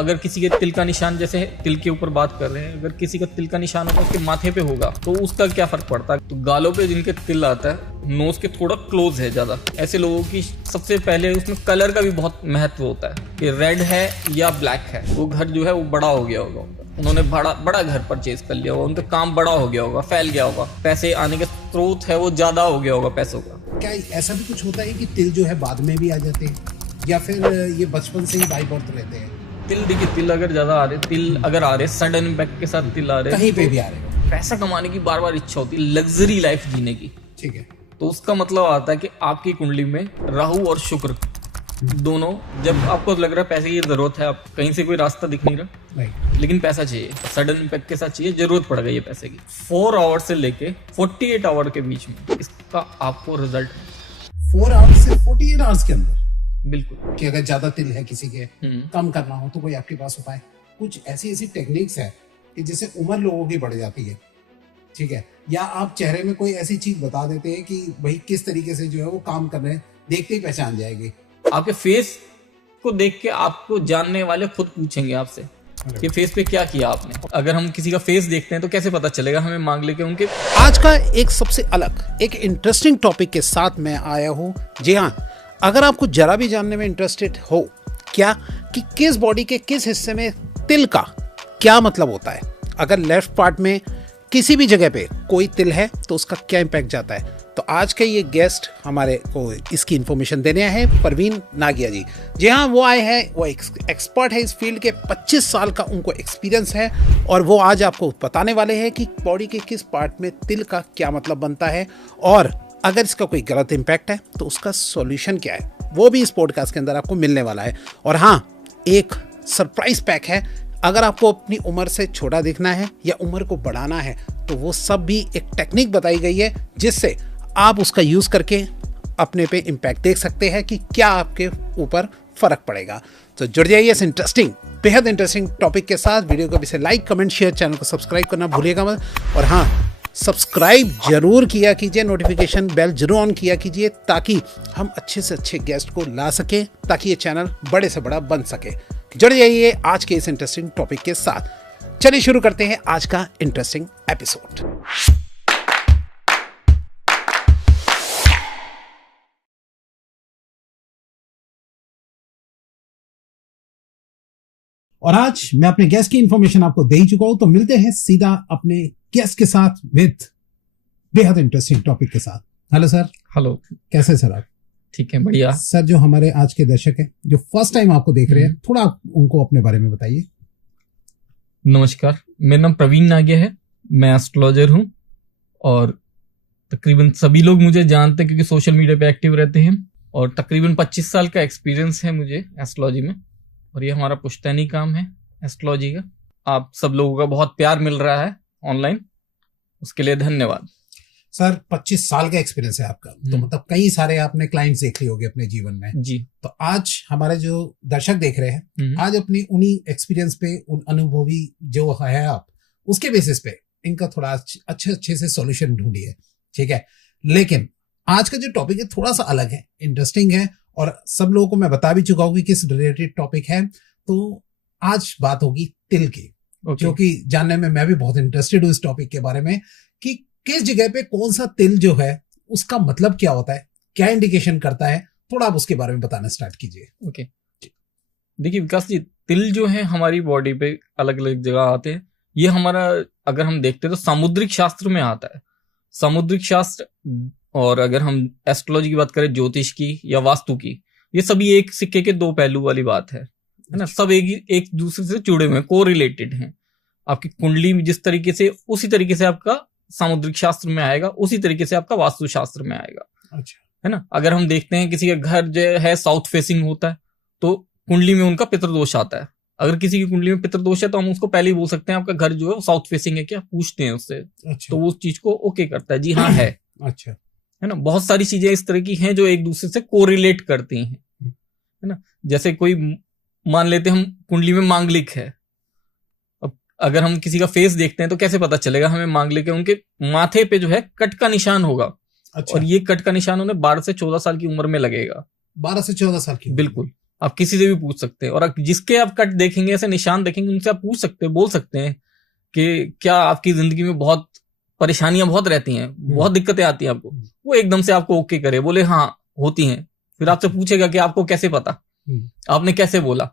अगर किसी के तिल का निशान, जैसे तिल के ऊपर बात कर रहे हैं, अगर किसी का तिल का निशान होगा उसके माथे पे होगा तो उसका क्या फर्क पड़ता है। तो गालों पे जिनके तिल आता है, नोज के थोड़ा क्लोज है ज्यादा, ऐसे लोगों की सबसे पहले उसमें कलर का भी बहुत महत्व होता है कि रेड है या ब्लैक है। वो घर जो है वो बड़ा हो गया होगा उनका, उन्होंने बड़ा घर परचेज कर लिया होगा, उनका काम बड़ा हो गया होगा, फैल गया होगा, पैसे आने का स्रोत है वो ज्यादा हो गया होगा पैसों का। क्या ऐसा भी कुछ होता है कि तिल जो है बाद में भी आ जाते हैं या फिर ये बचपन से ही बाई बर्थ रहते हैं? तिल देखिए, तिल अगर ज्यादा आ रहे, तिल अगर आ रहे सडन इम्पैक्ट के साथ तिल आ रहे, कहीं पे भी आ रहे हैं, पैसा कमाने की बार बार इच्छा होती है, लग्जरी लाइफ जीने की, ठीक है, तो उसका मतलब आता है कि आपकी कुंडली में राहु और शुक्र दोनों, जब आपको लग रहा है पैसे की जरूरत है, आप कहीं से कोई रास्ता दिख नहीं रहा, लेकिन पैसा चाहिए, सडन इम्पैक्ट के साथ चाहिए, जरूरत पड़ गई है पैसे की, 4 आवर से लेके 48 आवर के बीच में इसका आपको रिजल्ट 4 आवर्स से 48 आवर्स के अंदर। बिल्कुल। कि अगर ज्यादा तिल है किसी के, कम करना हो तो कोई आपके पास उपाय, कुछ ऐसी टेक्निक्स है कि जिससे उम्र लोगों की बढ़ जाती है, ठीक है, या आप चेहरे में कोई ऐसी चीज बता देते हैं कि भाई किस तरीके से जो है वो काम कर रहे हैं, देखते ही पहचान जाएगी। आपके फेस को देख के आपको जानने वाले खुद पूछेंगे आपसे कि फेस पे क्या किया आपने। अगर हम किसी का फेस देखते हैं तो कैसे पता चलेगा, हमें मांग लेके उनके। आज का एक सबसे अलग, एक इंटरेस्टिंग टॉपिक के साथ मैं आया हूँ। जी हाँ, अगर आपको जरा भी जानने में इंटरेस्टेड हो क्या कि किस बॉडी के किस हिस्से में तिल का क्या मतलब होता है, अगर लेफ्ट पार्ट में किसी भी जगह पे कोई तिल है तो उसका क्या इम्पैक्ट जाता है, तो आज के ये गेस्ट हमारे को इसकी इन्फॉर्मेशन देने आए हैं, परवीन नागिया जी। जी हाँ, वो आए हैं, वो एक्सपर्ट है इस फील्ड के, 25 साल का उनको एक्सपीरियंस है और वो आज आपको बताने वाले हैं कि बॉडी के किस पार्ट में तिल का क्या मतलब बनता है और अगर इसका कोई गलत इम्पैक्ट है तो उसका सॉल्यूशन क्या है, वो भी इस पॉडकास्ट के अंदर आपको मिलने वाला है। और हाँ, एक सरप्राइज पैक है, अगर आपको अपनी उम्र से छोटा दिखना है या उम्र को बढ़ाना है तो वो सब भी एक टेक्निक बताई गई है जिससे आप उसका यूज़ करके अपने पे इम्पैक्ट देख सकते हैं कि क्या आपके ऊपर फ़र्क पड़ेगा। तो जुड़ जाइए इस इंटरेस्टिंग, बेहद इंटरेस्टिंग टॉपिक के साथ। वीडियो को भी लाइक, कमेंट, शेयर, चैनल को सब्सक्राइब करना भूलिएगा मत। और हाँ, सब्सक्राइब जरूर किया कीजिए, नोटिफिकेशन बेल जरूर ऑन किया कीजिए ताकि हम अच्छे से अच्छे गेस्ट को ला सकें, ताकि ये चैनल बड़े से बड़ा बन सके। जुड़ जाइए आज के इस इंटरेस्टिंग टॉपिक के साथ। चलिए शुरू करते हैं आज का इंटरेस्टिंग एपिसोड। और आज मैं अपने गेस्ट की इंफॉर्मेशन आपको दे ही चुका हूं, तो मिलते हैं सीधा अपने गेस्ट के साथ विद बेहद इंटरेस्टिंग टॉपिक के साथ। Hello sir. हेलो, कैसे सर आप? ठीक है, बढ़िया सर। जो हमारे आज के दर्शक हैं जो फर्स्ट टाइम आपको देख रहे हैं, थोड़ा उनको अपने बारे में बताइए। नमस्कार, मेरा नाम प्रवीण नागिया है, मैं एस्ट्रोलॉजर हूं और तकरीबन सभी लोग मुझे जानते हैं क्योंकि सोशल मीडिया पे एक्टिव रहते हैं और तकरीबन 25 साल का एक्सपीरियंस है मुझे एस्ट्रोलॉजी में और ये हमारा पुश्तैनी काम है एस्ट्रोलॉजी का। आप सब लोगों का बहुत प्यार मिल रहा है ऑनलाइन, उसके लिए धन्यवाद। सर 25 साल का एक्सपीरियंस है आपका, तो मतलब कई सारे आपने क्लाइंट्स देख लिए होंगे अपने जीवन में जी। तो आज हमारे जो दर्शक देख रहे हैं, आज अपनी उन्हीं एक्सपीरियंस पे, उन अनुभवी जो है आप, उसके बेसिस पे इनका थोड़ा अच्छे से सॉल्यूशन ढूंढिए, ठीक है। लेकिन आज का जो टॉपिक है थोड़ा सा अलग है, इंटरेस्टिंग है और सब लोगों को मैं बता भी चुका हूँ कि किस रिलेटेड टॉपिक है। तो आज बात होगी तिल की, जो कि जानने में मैं भी बहुत इंटरेस्टेड हूँ इस टॉपिक के बारे में कि किस जगह पे कौन सा तिल जो है उसका मतलब क्या होता है, क्या इंडिकेशन करता है, थोड़ा आप उसके बारे में बताना स्टार्ट कीजिए। ओके, देखिए विकास जी, तिल जो है हमारी बॉडी पे अलग अलग जगह आते हैं। ये हमारा, अगर हम देखते हैं तो सामुद्रिक शास्त्र में आता है, सामुद्रिक शास्त्र। और अगर हम एस्ट्रोलॉजी की बात करें, ज्योतिष की या वास्तु की, ये सभी एक सिक्के के दो पहलू वाली बात है ना। सब एक दूसरे से जुड़े हुए हैं, को रिलेटेड हैं। आपकी कुंडली में जिस तरीके से, उसी तरीके से आपका सामुद्रिक शास्त्र में आएगा, उसी तरीके से आपका वास्तु शास्त्र में आएगा। अच्छा, है ना। अगर हम देखते हैं किसी का घर जो है साउथ फेसिंग होता है तो कुंडली में उनका पितृदोष आता है। अगर किसी की कुंडली में पितृदोष है तो हम उसको पहले ही बोल सकते हैं आपका घर जो है वो साउथ फेसिंग है क्या, पूछते हैं उससे। अच्छा। तो वो उस चीज को ओके करता है, जी हाँ है। अच्छा, है ना। बहुत सारी चीजें इस तरह की हैं जो एक दूसरे से कोरिलेट करती हैं, है ना। जैसे कोई मान लेते हम कुंडली में मांगलिक है, अब अगर हम किसी का फेस देखते हैं तो कैसे पता चलेगा हमें मांगलिक है, उनके माथे पे जो है कट का निशान होगा। अच्छा। और ये कट का निशान उन्हें 12 से 14 साल की उम्र में लगेगा। 12 से 14 साल की? बिल्कुल। आप किसी से भी पूछ सकते हैं, और जिसके आप कट देखेंगे, ऐसे निशान देखेंगे, उनसे आप पूछ सकते हैं, बोल सकते हैं कि क्या आपकी जिंदगी में बहुत परेशानियां बहुत रहती हैं, बहुत दिक्कतें आती हैं आपको, वो एकदम से आपको ओके करे, बोले हाँ होती हैं। फिर आपसे पूछेगा कि आपको कैसे पता, आपने कैसे बोला,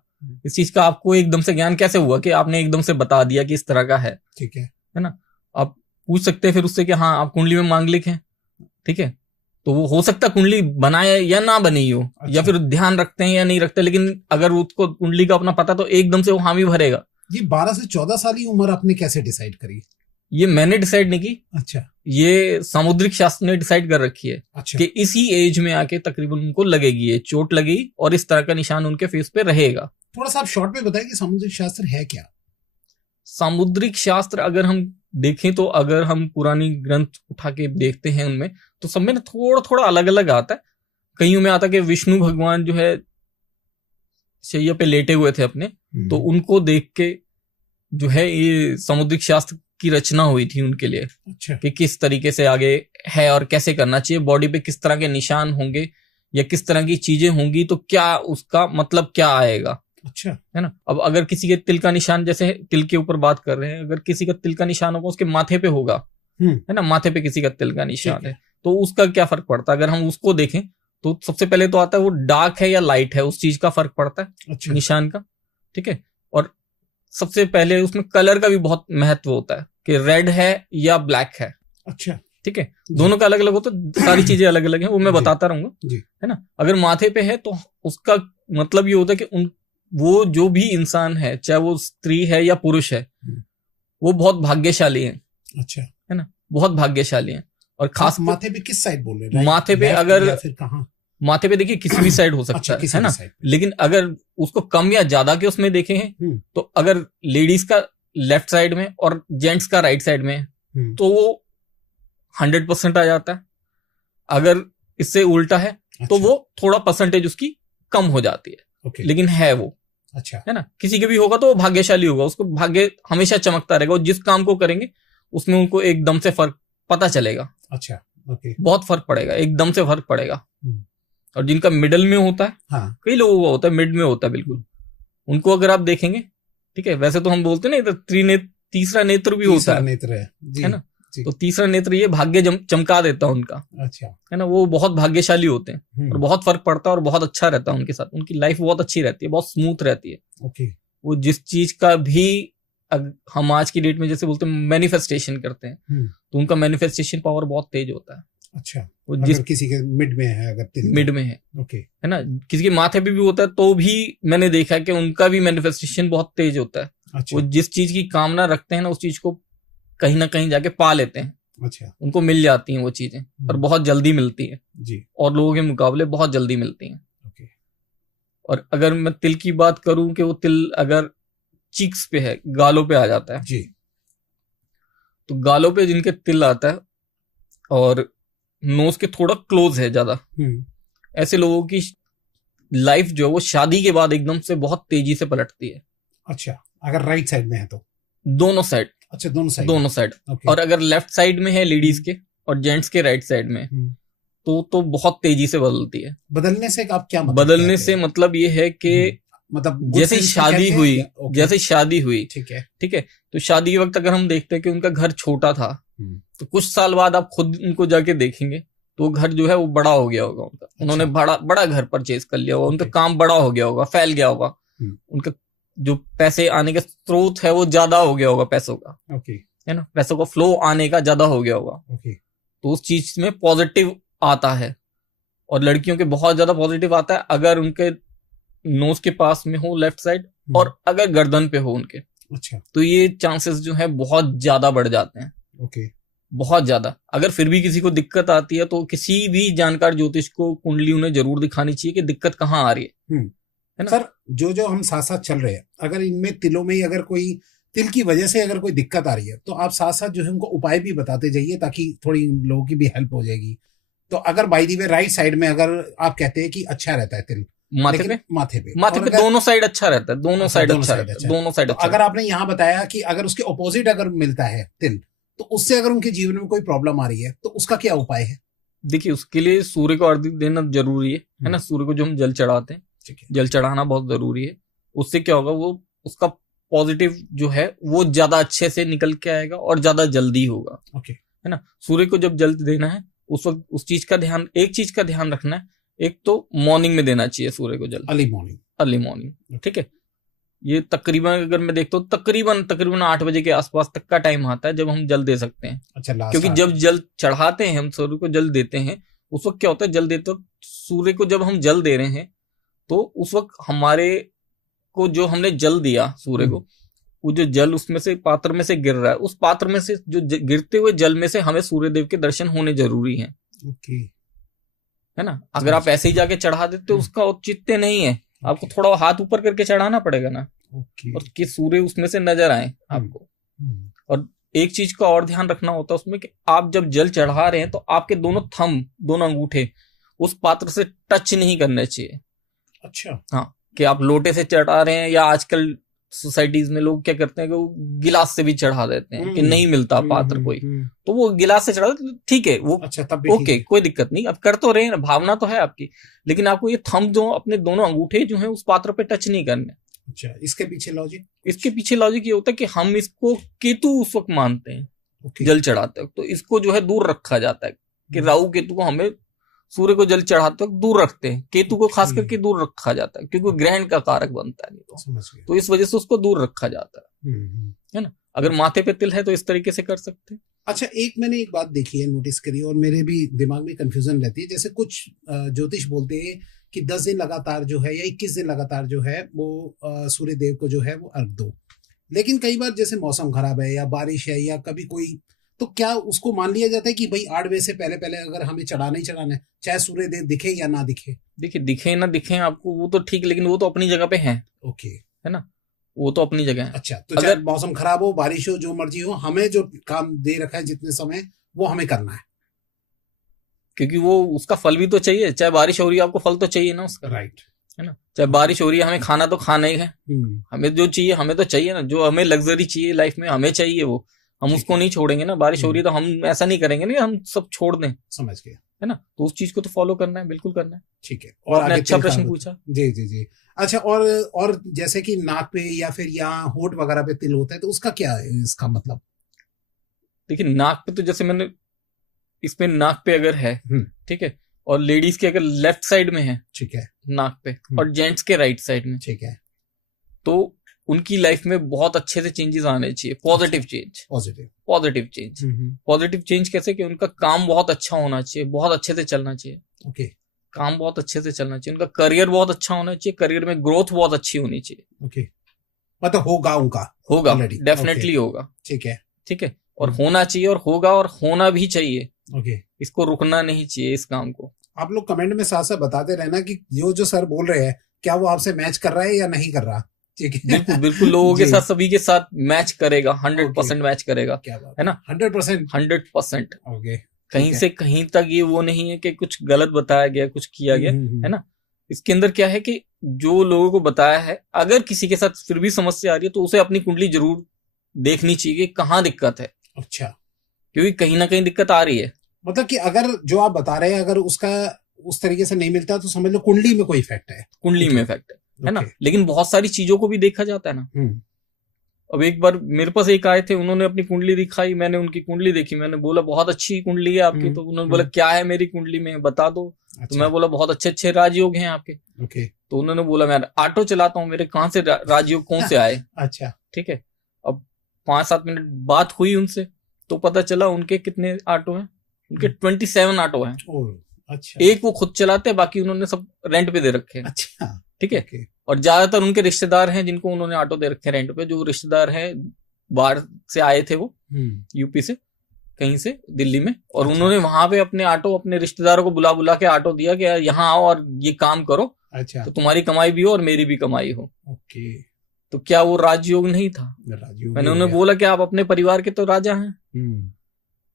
इस चीज का आपको एकदम से ज्ञान कैसे हुआ कि आपने एकदम से बता दिया कि इस तरह का है। ठीक है ना। आप पूछ सकते हैं फिर उससे कि हाँ आप कुंडली में मांगलिक हैं, ठीक है, तो वो हो सकता है कुंडली बनाए या ना बनी हो, या फिर ध्यान रखते हैं या नहीं रखते, लेकिन अगर उसको कुंडली का अपना पता तो एकदम से वो हामी भरेगा। ये 12 से 14 साल की उम्र आपने कैसे डिसाइड करी? ये मैंने डिसाइड नहीं की। अच्छा। ये सामुद्रिक शास्त्र ने डिसाइड कर रखी है। अच्छा। कि इसी एज में आके तकरीबन उनको लगेगी ये चोट लगेगी और इस तरह का निशान उनके फेस पे रहेगा। थोड़ा सा आप शॉर्ट में बताएं कि सामुद्रिक शास्त्र है क्या? सामुद्रिक शास्त्र अगर हम देखें तो, अगर हम पुरानी ग्रंथ उठा के देखते हैं उनमें, तो सब में थोड़ा थोड़ा अलग अलग आता है। कईयों में आता है कि विष्णु भगवान जो है शैया पे लेटे हुए थे अपने, तो उनको देख के जो है ये सामुद्रिक शास्त्र की रचना हुई थी उनके लिए। अच्छा। कि किस तरीके से आगे है और कैसे करना चाहिए, बॉडी पे किस तरह के निशान होंगे या किस तरह की चीजें होंगी तो क्या उसका मतलब क्या आएगा। अच्छा। है ना। अब अगर किसी के तिल का निशान, जैसे तिल के ऊपर बात कर रहे हैं, अगर किसी का तिल का निशान होगा उसके माथे पे होगा, है ना, माथे पे किसी का तिल का निशान है, तो उसका क्या फर्क पड़ता है। अगर हम उसको देखें तो सबसे पहले तो आता है वो डार्क है या लाइट है, उस चीज का फर्क पड़ता है। अच्छा। निशान का, ठीक है। और सबसे पहले उसमें कलर का भी बहुत महत्व होता है कि रेड है या ब्लैक है। अच्छा। ठीक है, दोनों का अलग अलग होता है, सारी चीजें अलग अलग हैं, वो मैं बताता रहूंगा, है ना। अगर माथे पे है तो उसका मतलब ये होता है कि वो जो भी इंसान है, चाहे वो स्त्री है या पुरुष है, वो बहुत भाग्यशाली है। अच्छा। है ना, बहुत भाग्यशाली है। और खास माथे पे किस साइड बोल रहे हैं? माथे पे अगर फिर कहां? माथे पे देखिए किसी भी साइड हो सकता है ना, लेकिन अगर उसको कम या ज्यादा के उसमें देखे हैं तो अगर लेडीज का लेफ्ट साइड में और जेंट्स का राइट साइड में तो वो 100% आ जाता है। अगर इससे उल्टा है तो वो थोड़ा परसेंटेज उसकी कम हो जाती है, लेकिन है वो। अच्छा। है ना, किसी के भी होगा तो वो भाग्यशाली होगा, उसको भाग्य हमेशा चमकता रहेगा, और जिस काम को करेंगे उसमें उनको एकदम से फर्क पता चलेगा। अच्छा। ओके। बहुत फर्क पड़ेगा, एकदम से फर्क पड़ेगा। और जिनका मिडल में होता है, हाँ। कई लोगों का होता है मिड में होता है बिल्कुल, उनको अगर आप देखेंगे, ठीक है, वैसे तो हम बोलते हैं ना तीसरा नेत्र भी होता है, नेत्र है ना, तो तीसरा नेत्र ये भाग्य चमका देता है उनका। अच्छा। है ना, वो बहुत भाग्यशाली होते हैं और बहुत फर्क पड़ता है और बहुत अच्छा रहता है उनके साथ, उनकी लाइफ बहुत अच्छी रहती है, बहुत स्मूथ रहती है। ओके। वो जिस चीज का भी हम आज की डेट में जैसे बोलते हैं मैनिफेस्टेशन करते हैं, तो उनका मैनिफेस्टेशन पावर बहुत तेज होता है। अच्छा। वो जिस किसी के मिड में है, अगर मिड में है, ओके, है ना, किसी के माथे पे भी होता है तो भी मैंने देखा है कि उनका भी मैनिफेस्टेशन बहुत तेज होता है। अच्छा। वो जिस चीज की कामना रखते हैं ना, उस चीज को कहीं ना कहीं जाके पा लेते हैं। अच्छा। उनको मिल जाती हैं वो चीजें, और बहुत जल्दी मिलती है जी, और लोगों के मुकाबले बहुत जल्दी मिलती हैं। ओके। और अगर मैं तिल की बात करूं कि वो तिल अगर चीक्स पे है, गालों पे आ जाता है जी, तो गालों पे जिनके तिल आता है और नोज के थोड़ा क्लोज है ज्यादा, ऐसे लोगों की लाइफ जो है वो शादी के बाद एकदम से बहुत तेजी से पलटती है। अच्छा, अगर राइट साइड में है तो? दोनों साइड। अच्छा, दोनों साइड। और अगर लेफ्ट साइड में है लेडीज के और जेंट्स के राइट साइड में तो बहुत तेजी से बदलती है। बदलने से आप क्या मतलब? बदलने से मतलब ये है कि मतलब जैसे शादी हुई, जैसे शादी हुई, ठीक है, ठीक है, तो शादी के वक्त अगर हम देखते हैं कि उनका घर छोटा था, तो कुछ साल बाद आप खुद उनको जाके देखेंगे तो वो घर जो है वो बड़ा हो गया होगा उनका। अच्छा। उन्होंने बड़ा घर परचेज कर लिया होगा, उनका काम बड़ा हो गया होगा, फैल गया होगा, उनका जो पैसे आने का स्रोत है वो ज्यादा हो गया होगा पैसों का, है ना, पैसों का फ्लो आने का ज्यादा हो गया होगा। तो उस चीज में पॉजिटिव आता है, और लड़कियों के बहुत ज्यादा पॉजिटिव आता है अगर उनके नोज के पास में हो लेफ्ट साइड, और अगर गर्दन पे हो उनके। अच्छा। तो ये चांसेस जो है बहुत ज्यादा बढ़ जाते हैं। ओके। बहुत ज्यादा। अगर फिर भी किसी को दिक्कत आती है तो किसी भी जानकार ज्योतिष को कुंडली उन्हें जरूर दिखानी चाहिए कि दिक्कत कहाँ आ रही है ना। सर, जो हम साथ साथ चल रहे हैं, अगर इनमें तिलों में अगर कोई तिल की वजह से अगर कोई दिक्कत आ रही है तो आप साथ साथ जो है उनको उपाय भी बताते जाइए, ताकि थोड़ी लोगों की भी हेल्प हो जाएगी। तो अगर by the way right side में अगर आप कहते हैं कि अच्छा रहता है तिल, माथे पे दोनों साइड अच्छा रहता है, दोनों साइड अच्छा रहता है, दोनों साइड अच्छा। अगर आपने यहाँ बताया कि अगर उसके ऑपोजिट अगर मिलता है तिल, तो उससे अगर उनके जीवन में कोई प्रॉब्लम आ रही है तो उसका क्या उपाय है? देखिए, उसके लिए सूर्य को अर्घ्य देना जरूरी है ना, सूर्य को जो हम जल चढ़ाते हैं, ठीक है। जल चढ़ाना बहुत जरूरी है। उससे क्या होगा, वो उसका पॉजिटिव जो है वो ज्यादा अच्छे से निकल के आएगा और ज्यादा जल्दी होगा। ओके। है ना। सूर्य को जब जल देना है उस वक्त एक चीज का ध्यान रखना है। एक तो मॉर्निंग में देना चाहिए सूर्य को जल, अर्ली मॉर्निंग। ठीक है। ये तकरीबन अगर मैं देखता हूँ तकरीबन 8 बजे के आसपास तक का टाइम आता है जब हम जल दे सकते हैं। अच्छा, क्योंकि जब जल चढ़ाते हैं हम, सूर्य को जल देते हैं, उस वक्त क्या होता है, जल देते वक्त सूर्य को जब हम जल दे रहे हैं तो उस वक्त हमारे को जो हमने जल दिया सूर्य को, वो जो जल उसमें से पात्र में से गिर रहा है, उस पात्र में से जो गिरते हुए जल में से हमें सूर्य देव के दर्शन होने जरूरी हैं। ओके। है ना। अगर आप ऐसे ही जाके चढ़ा देते तो उसका औचित्य नहीं है। आपको थोड़ा हाथ ऊपर करके चढ़ाना पड़ेगा ना, और कि सूर्य उसमें से नजर आए आपको। और एक चीज का और ध्यान रखना होता है उसमें कि आप जब जल चढ़ा रहे हैं तो आपके दोनों अंगूठे उस पात्र से टच नहीं करने चाहिए। अच्छा। हाँ, कि आप लोटे से चढ़ा रहे हैं, या आजकल सोसाइटीज में लोग क्या करते हैं कि वो गिलास से भी चढ़ा देते हैं कि नहीं मिलता पात्र कोई, तो वो गिलास से चढ़ा देते, ठीक है, वो अच्छा, तब ओके, कोई दिक्कत नहीं। अब कर तो रहे हैं, भावना तो है आपकी, लेकिन आपको ये थंब जो अपने दोनों अंगूठे जो है उस पात्र पे टच नहीं करने। अच्छा, इसके पीछे लॉजिक ये होता है कि हम इसको केतु उस वक्त मानते हैं जल चढ़ाते वक्त, तो इसको जो है दूर रखा जाता है कि राहु केतु को हमें सूर्य को जल चढ़ाते वक्त दूर रखते हैं। केतु को खास करके दूर रखा जाता है क्योंकि ग्रहण का कारक बनता है, नहीं तो इस वजह से उसको दूर रखा जाता है ना। अगर माथे पे तिल है तो इस तरीके से कर सकते हैं। अच्छा, मैंने एक बात देखी है, नोटिस करी, और मेरे भी दिमाग में कंफ्यूजन रहती है। जैसे कुछ ज्योतिष बोलते हैं कि 10 दिन लगातार जो है या 21 दिन लगातार जो है वो सूर्य देव को जो है वो अर्घ दो, लेकिन कई बार जैसे मौसम खराब है या बारिश है या कभी कोई, तो क्या उसको मान लिया जाता है कि भाई 8 बजे से पहले अगर हमें चढ़ाना ही चढ़ाना है, चाहे सूर्य देव दिखे या ना दिखे? देखिए, दिखे ना दिखे आपको वो तो ठीक, लेकिन वो तो अपनी जगह पे है। ओके। है ना, वो तो अपनी जगह है। अच्छा, तो चाहे मौसम खराब हो, बारिश हो, जो मर्जी हो, हमें जो काम दे रखा है जितने समय, वो हमें करना है, क्योंकि वो उसका फल भी तो चाहिए। चाहे बारिश हो रही है आपको फल तो चाहिए ना उसका। राइट। है ना। चाहे बारिश हो रही है, हमें खाना तो खाना ही है। हमें जो चाहिए हमें तो चाहिए ना, जो हमें लग्जरी चाहिए लाइफ में हमें चाहिए, वो हम उसको नहीं छोड़ेंगे ना। बारिश हो रही है तो हम ऐसा नहीं करेंगे ना हम सब छोड़ दें। समझ गए। है ना। तो उस चीज को तो फॉलो करना है, बिल्कुल करना है। ठीक है। और आपने अच्छा प्रश्न पूछा। जी जी जी। अच्छा, और जैसे कि नाक पे या फिर यहाँ होठ वगैरह पे तिल होता है, तो उसका क्या है, इसका मतलब? देखिए, नाक पे तो जैसे मैंने इसमें नाक पे अगर है, ठीक है, और लेडीज के अगर लेफ्ट साइड में है, ठीक है, नाक पे, और जेंट्स के राइट साइड में, ठीक है, तो उनकी लाइफ में बहुत अच्छे से चेंजेस आने चाहिए। पॉजिटिव चेंज कैसे कि उनका काम बहुत अच्छा होना चाहिए, बहुत अच्छे से चलना चाहिए। ओके। काम बहुत अच्छे से चलना चाहिए, उनका करियर बहुत अच्छा होना चाहिए, करियर में ग्रोथ बहुत अच्छी होनी चाहिए। ओके, मतलब होगा डेफिनेटली होगा। ठीक है, और होना चाहिए, और होगा, और होना भी चाहिए। ओके। इसको रुकना नहीं चाहिए इस काम को। आप लोग कमेंट में साथ साथ बताते रहना कि जो सर बोल रहे हैं क्या वो आपसे मैच कर रहा है या नहीं कर रहा। ठीक है, बिल्कुल लोगों के साथ, सभी के साथ मैच करेगा, 100% मैच करेगा। क्या बात है ना, 100%। ओके। कहीं से कहीं तक ये वो नहीं है कि कुछ गलत बताया गया, कुछ किया गया। है ना। इसके अंदर क्या है कि जो लोगों को बताया है, अगर किसी के साथ फिर भी समस्या आ रही है तो उसे अपनी कुंडली जरूर देखनी चाहिए कि कहाँ दिक्कत है। अच्छा, क्योंकि कहीं ना कहीं दिक्कत आ रही है। मतलब कि अगर जो आप बता रहे हैं अगर उसका उस तरीके से नहीं मिलता तो समझ लो कुंडली में कोई इफेक्ट है। कुंडली में इफेक्ट है ना। लेकिन बहुत सारी चीजों को भी देखा जाता है ना। अब एक बार मेरे पास एक आए थे, उन्होंने अपनी कुंडली दिखाई, मैंने उनकी कुंडली देखी, मैंने बोला बहुत अच्छी कुंडली है आपकी। तो उन्होंने बोला क्या है मेरी कुंडली में, बता दो। अच्छा। तो मैं बोला बहुत अच्छे अच्छे राजयोग हैं आपके। ओके। तो उन्होंने बोला मैं ऑटो चलाता हूँ, मेरे कहाँ से राजयोग कौन से आए। अच्छा, ठीक है। अब 5-7 मिनट बात हुई उनसे तो पता चला उनके कितने ऑटो हैं, उनके 27 ऑटो हैं। अच्छा। एक वो खुद चलाते हैं, बाकी उन्होंने सब रेंट पे दे रखे हैं। अच्छा, ठीक है। और ज्यादातर उनके रिश्तेदार हैं जिनको उन्होंने ऑटो दे रखे हैं रेंट पे। जो रिश्तेदार हैं बाहर से आए थे, वो यूपी से कहीं से दिल्ली में, और अच्छा। उन्होंने वहां पे अपने ऑटो, अपने रिश्तेदारों को बुला के ऑटो दिया कि यहाँ आओ और ये काम करो। अच्छा। तो तुम्हारी कमाई भी हो और मेरी भी कमाई हो। ओके। तो क्या वो राजयोग नहीं था? मैंने उन्हें बोला कि आप अपने परिवार के तो राजा हैं।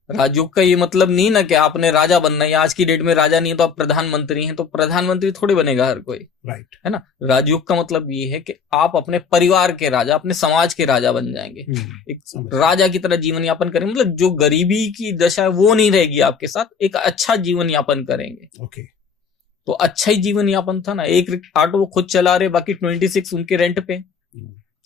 राजयोग का ये मतलब नहीं ना कि आपने राजा बनना है। आज की डेट में राजा नहीं है तो आप प्रधानमंत्री हैं, तो प्रधानमंत्री थोड़ी बनेगा हर कोई। राइट। है ना। राजयोग का मतलब ये है कि आप अपने परिवार के राजा, अपने समाज के राजा बन जाएंगे। एक राजा की तरह जीवन यापन करेंगे। मतलब जो गरीबी की दशा है वो नहीं रहेगी आपके साथ, एक अच्छा जीवन यापन करेंगे। ओके। तो अच्छा ही जीवन यापन था ना। एक ऑटो वो खुद चला रहे, बाकी 26 उनके रेंट पे।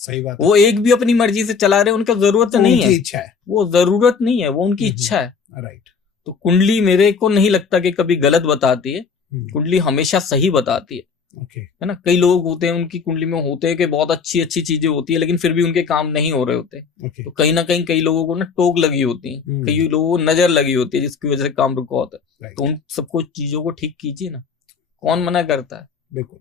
सही बात वो एक भी अपनी मर्जी से चला रहे, उनका जरूरत नहीं है, इच्छा है, वो जरूरत नहीं है, वो उनकी इच्छा है। राइट। तो कुंडली मेरे को नहीं लगता कि कभी गलत बताती है, कुंडली हमेशा सही बताती है। है ना। कई लोग होते हैं उनकी कुंडली में होते हैं कि बहुत अच्छी अच्छी चीजें होती है, लेकिन फिर भी उनके काम नहीं हो रहे होते। तो कहीं ना कहीं कई लोगों को ना टोक लगी होती है, कई लोगों को नजर लगी होती है, जिसकी वजह से काम रुका होता है। तो उन सबको चीजों को ठीक कीजिए ना, कौन मना करता है। बिल्कुल।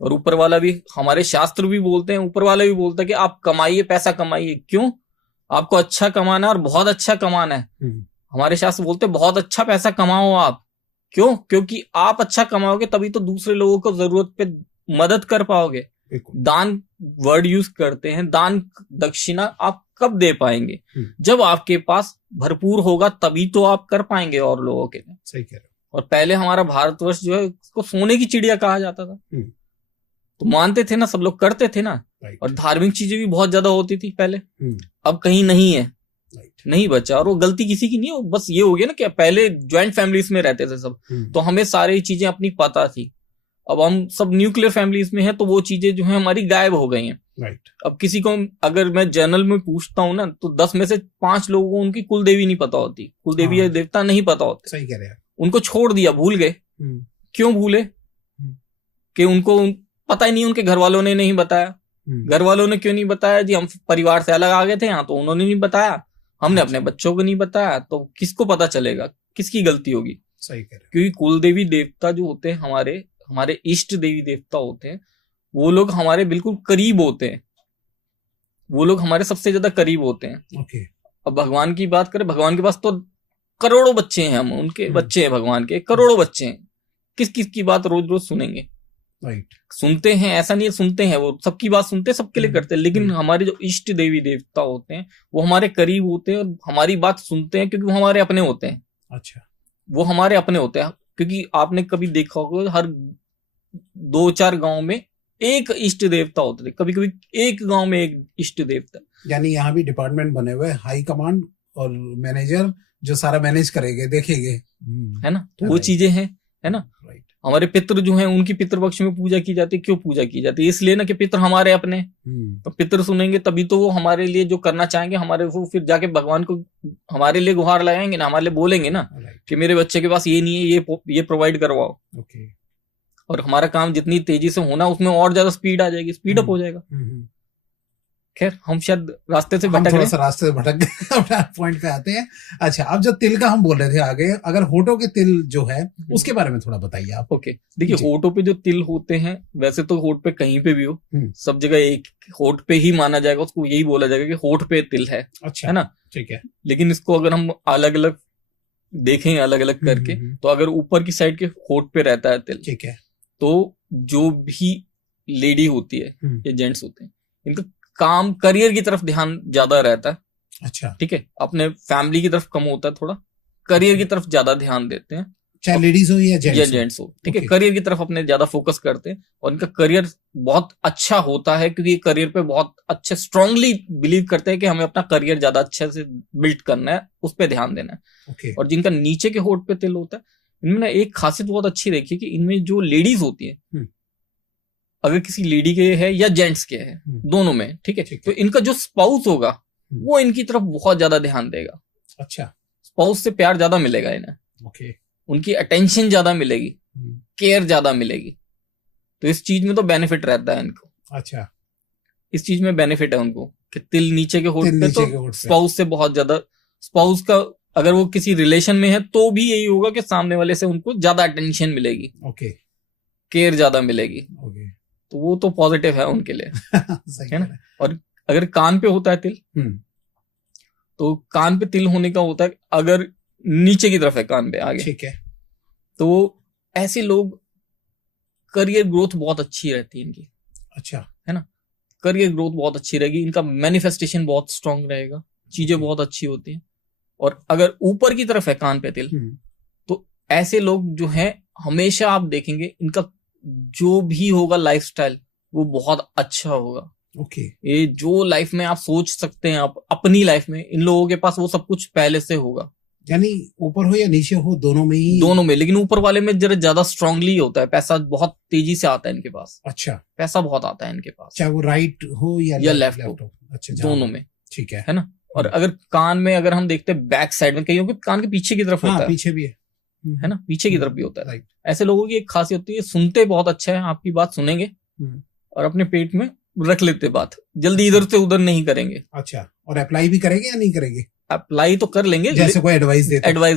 और ऊपर वाला भी, हमारे शास्त्र भी बोलते हैं, ऊपर वाला भी बोलता है कि आप कमाइए, पैसा कमाइए। क्यों? आपको अच्छा कमाना है और बहुत अच्छा कमाना है। हमारे शास्त्र बोलते हैं बहुत अच्छा पैसा कमाओ आप। क्यों? क्योंकि आप अच्छा कमाओगे तभी तो दूसरे लोगों को जरूरत पे मदद कर पाओगे। दान वर्ड यूज करते हैं, दान दक्षिणा आप कब दे पाएंगे? जब आपके पास भरपूर होगा तभी तो आप कर पाएंगे और लोगों के लिए। सही कह रहे हो। और पहले हमारा भारतवर्ष जो है उसको सोने की चिड़िया कहा जाता था। तो मानते थे ना, सब लोग करते थे ना। और धार्मिक चीजें भी बहुत ज्यादा होती थी पहले। अब कहीं नहीं है, नहीं बचा। और वो गलती किसी की नहीं है, बस ये हो गया ना कि पहले ज्वाइंट फैमिलीज में रहते थे सब, तो हमें सारी चीजें अपनी पता थी। अब हम सब न्यूक्लियर फैमिलीज में हैं, तो वो चीजें जो है हमारी गायब हो गई हैं। अब किसी को अगर मैं जनरल में पूछता हूँ ना, तो 10 में से 5 लोगों को उनकी कुल देवी नहीं पता होती, कुल देवी या देवता नहीं पता होते। सही कह रहे हैं। उनको छोड़ दिया, भूल गए। क्यों भूले? कि उनको पता ही नहीं, उनके घर वालों ने नहीं बताया। घर वालों ने क्यों नहीं बताया जी? हम परिवार से अलग आ गए थे यहाँ, तो उन्होंने नहीं बताया, हमने अपने बच्चों को नहीं बताया, तो किसको पता चलेगा? किसकी गलती होगी? सही कह रहे हैं। क्योंकि कुल देवी देवता जो होते हैं हमारे इष्ट देवी देवता होते हैं, वो लोग हमारे बिल्कुल करीब होते हैं, वो लोग हमारे सबसे ज्यादा करीब होते हैं। अब भगवान की बात करें, भगवान के पास तो करोड़ों बच्चे हैं, हम उनके बच्चे हैं, भगवान के करोड़ों बच्चे हैं। किस किस की बात रोज रोज सुनेंगे? सुनते हैं, ऐसा नहीं है, सुनते हैं, वो सबकी बात सुनते हैं, सबके लिए करते हैं। लेकिन हमारे जो इष्ट देवी देवता होते हैं वो हमारे करीब होते हैं और हमारी बात सुनते हैं, क्योंकि वो हमारे अपने होते हैं। अच्छा। वो हमारे अपने होते हैं, क्योंकि आपने कभी देखा होगा हर 2-4 गांव में एक इष्ट देवता होते थे, कभी कभी एक गांव में एक इष्ट देवता। यानी यहाँ भी डिपार्टमेंट बने हुए, हाई कमांड और मैनेजर जो सारा मैनेज करेंगे, देखेंगे, है ना। तो वो चीजें हैं, है ना। हमारे पितृ जो हैं उनकी पितृपक्ष में पूजा की जाती है। क्यों पूजा की जाती है? इसलिए ना कि पितृ हमारे अपने। तो पितृ सुनेंगे तभी तो वो हमारे लिए जो करना चाहेंगे, हमारे वो फिर जाके भगवान को हमारे लिए गुहार लगाएंगे ना, हमारे लिए बोलेंगे ना कि मेरे बच्चे के पास ये नहीं है, ये प्रोवाइड करवाओ। और हमारा काम जितनी तेजी से होना उसमें और ज्यादा स्पीड आ जाएगी, स्पीड अप हो जाएगा। खैर, हम शायद रास्ते से भटक गए, रास्ते से भटक गए, पॉइंट पे आते हैं। अच्छा, अब जो तिल का हम बोल रहे थे आगे, अगर होठों के तिल जो है उसके बारे में थोड़ा बताइए आप। ओके, देखिए होठों पे जो तिल होते हैं, वैसे तो होठ पे कहीं पे भी हो, सब जगह एक होठ पे ही माना जाएगा, उसको यही बोला जाएगा कि होठ पे तिल है। अच्छा, है ना। ठीक है। लेकिन इसको अगर हम अलग अलग देखें, अलग अलग करके, तो अगर ऊपर की साइड के होठ पे रहता है तिल, ठीक है, तो जो भी लेडी होती है या जेंट्स होते हैं, इनका काम करियर की तरफ ध्यान ज्यादा रहता है। अच्छा, ठीक है। अपने फैमिली की तरफ कम होता है, थोड़ा करियर की तरफ ज्यादा ध्यान देते हैं, चाहे लेडीज हो या जेंट्स हो। ठीक है। करियर की तरफ अपने ज्यादा फोकस करते हैं और इनका करियर बहुत अच्छा होता है, क्योंकि करियर पे बहुत अच्छे स्ट्रांगली बिलीव करते हैं कि हमें अपना करियर ज्यादा अच्छे से बिल्ड करना है, उस पर ध्यान देना है। और जिनका नीचे के होठ पे तिल होता है, इनमें ना एक खासियत बहुत अच्छी देखी कि इनमें जो लेडीज होती है, अगर किसी लेडी के है या जेंट्स के है, दोनों में, ठीक है, तो इनका जो स्पाउस होगा वो इनकी तरफ बहुत ज्यादा ध्यान देगा। अच्छा, स्पाउस से प्यार ज्यादा मिलेगा इन्हें, उनकी अटेंशन ज्यादा मिलेगी, केयर ज्यादा मिलेगी। तो इस चीज में तो बेनिफिट रहता है इनको। अच्छा, इस चीज में बेनिफिट है उनको कि तिल नीचे के होठ पे, तो स्पाउस से बहुत ज्यादा, स्पाउस का अगर वो किसी रिलेशन में है तो भी यही होगा कि सामने वाले से उनको ज्यादा अटेंशन मिलेगी, केयर ज्यादा मिलेगी। तो वो तो पॉजिटिव है उनके लिए। है ना। और अगर कान पे होता है तिल, तो कान पे तिल होने का होता है, अगर नीचे की तरफ है कान पे आगे, ठीक है, तो ऐसे लोग करियर ग्रोथ बहुत अच्छी रहती है इनकी। अच्छा, है ना। करियर ग्रोथ बहुत अच्छी रहेगी, इनका मैनिफेस्टेशन बहुत स्ट्रांग रहेगा, चीजें बहुत अच्छी होती हैं। और अगर ऊपर की तरफ है कान पे तिल, तो ऐसे लोग जो हैं हमेशा आप देखेंगे इनका जो भी होगा लाइफस्टाइल वो बहुत अच्छा होगा। ये जो लाइफ में आप सोच सकते हैं, आप अपनी लाइफ में, इन लोगों के पास वो सब कुछ पहले से होगा। यानी ऊपर हो या नीचे हो, दोनों में ही? दोनों में, लेकिन ऊपर वाले में जरा ज्यादा स्ट्रांगली होता है, पैसा बहुत तेजी से आता है इनके पास। अच्छा, पैसा बहुत आता है इनके पास, चाहे वो राइट हो या लेफ्ट हो। अच्छा, दोनों में। ठीक है ना। और अगर कान में अगर हम देखते हैं बैक साइड में, कईयों के कान के पीछे की तरफ होता है, पीछे भी है ना, पीछे की तरफ भी होता है। ऐसे लोगों की एक खासियत होती है, सुनते बहुत अच्छा है, आपकी बात सुनेंगे और अपने पेट में रख लेते बात, जल्दी इधर से उधर नहीं करेंगे। अच्छा, और अप्लाई भी करेंगे या नहीं करेंगे? अप्लाई तो कर लेंगे, जैसे कोई एडवाइस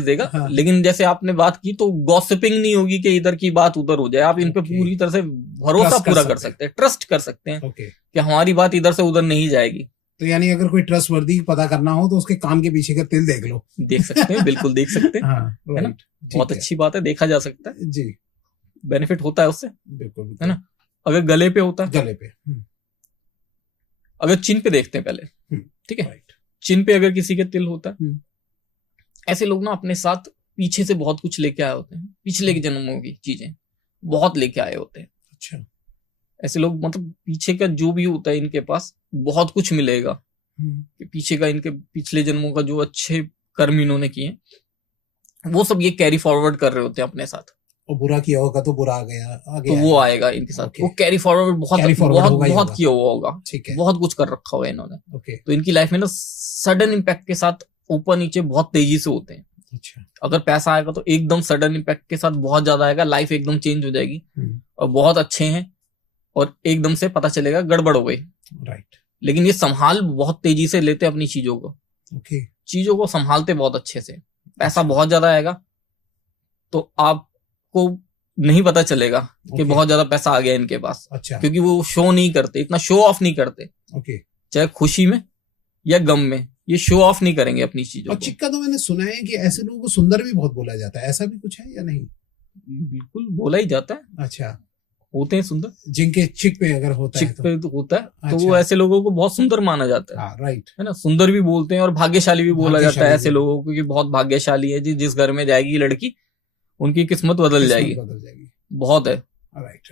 देगा। हाँ। लेकिन जैसे आपने बात की तो गॉसिपिंग नहीं होगी कि इधर की बात उधर हो जाए। आप इन पे पूरी तरह से भरोसा पूरा कर सकते हैं, ट्रस्ट कर सकते हैं कि हमारी बात इधर से उधर नहीं जाएगी। तो यानी अगर कोई ट्रस्ट वर्दी पता करना हो तो उसके कान के पीछे का तिल देख लो। देख सकते हैं, बिल्कुल देख सकते हैं। हाँ, है ना, बहुत अच्छी बात है, देखा जा सकता है जी, बेनिफिट होता है उससे। बिल्कुल, है ना। अगर गले पे होता है, गले पे, अगर चिन पे देखते हैं पहले, ठीक है, चिन पे अगर किसी के तिल होता है, ऐसे लोग ना अपने साथ पीछे से बहुत कुछ लेके आए होते हैं, पिछले के जन्मों की चीजें बहुत लेके आए होते हैं। अच्छा, ऐसे लोग मतलब पीछे का जो भी होता है इनके पास बहुत कुछ मिलेगा, कि पीछे का इनके पिछले जन्मों का जो अच्छे कर्म इन्होंने किए वो सब ये कैरी फॉरवर्ड कर रहे होते हैं अपने साथ। और बुरा किया होगा तो बुरा आ गया, तो वो आएगा इनके साथ। वो कैरी फॉरवर्ड बहुत किया हुआ होगा, बहुत कुछ कर रखा होगा इन्होंने। तो इनकी लाइफ में ना सडन इम्पैक्ट के साथ ऊपर नीचे बहुत तेजी से होते हैं। अच्छा, अगर पैसा आएगा तो एकदम सडन इम्पैक्ट के साथ बहुत ज्यादा आएगा, लाइफ एकदम चेंज हो जाएगी। और बहुत अच्छे हैं और एकदम से पता चलेगा गड़बड़ हो गई। राइट। लेकिन ये संभाल बहुत तेजी से लेते अपनी चीजों को, चीजों को संभालते बहुत अच्छे से। पैसा बहुत ज्यादा आएगा तो आपको नहीं पता चलेगा कि बहुत ज्यादा पैसा आ गया इनके पास। अच्छा, क्योंकि वो शो नहीं करते, इतना शो ऑफ नहीं करते। चाहे खुशी में या गम में ये शो ऑफ नहीं करेंगे अपनी चीजों को। चिक्का तो मैंने सुना है कि ऐसे लोगों को सुंदर भी बहुत बोला जाता है, ऐसा भी कुछ है या नहीं? बिल्कुल बोला ही जाता है। अच्छा, होते हैं सुंदर, जिनके चिक पे अगर होता है, चिक पे तो होता है तो वो ऐसे लोगों को बहुत सुंदर माना जाता है। राइट, है ना। सुंदर भी बोलते हैं और भाग्यशाली भी बोला जाता है ऐसे लोगों को, कि बहुत भाग्यशाली है जी, जिस घर में जाएगी लड़की उनकी किस्मत बदल जाएगी। बहुत है।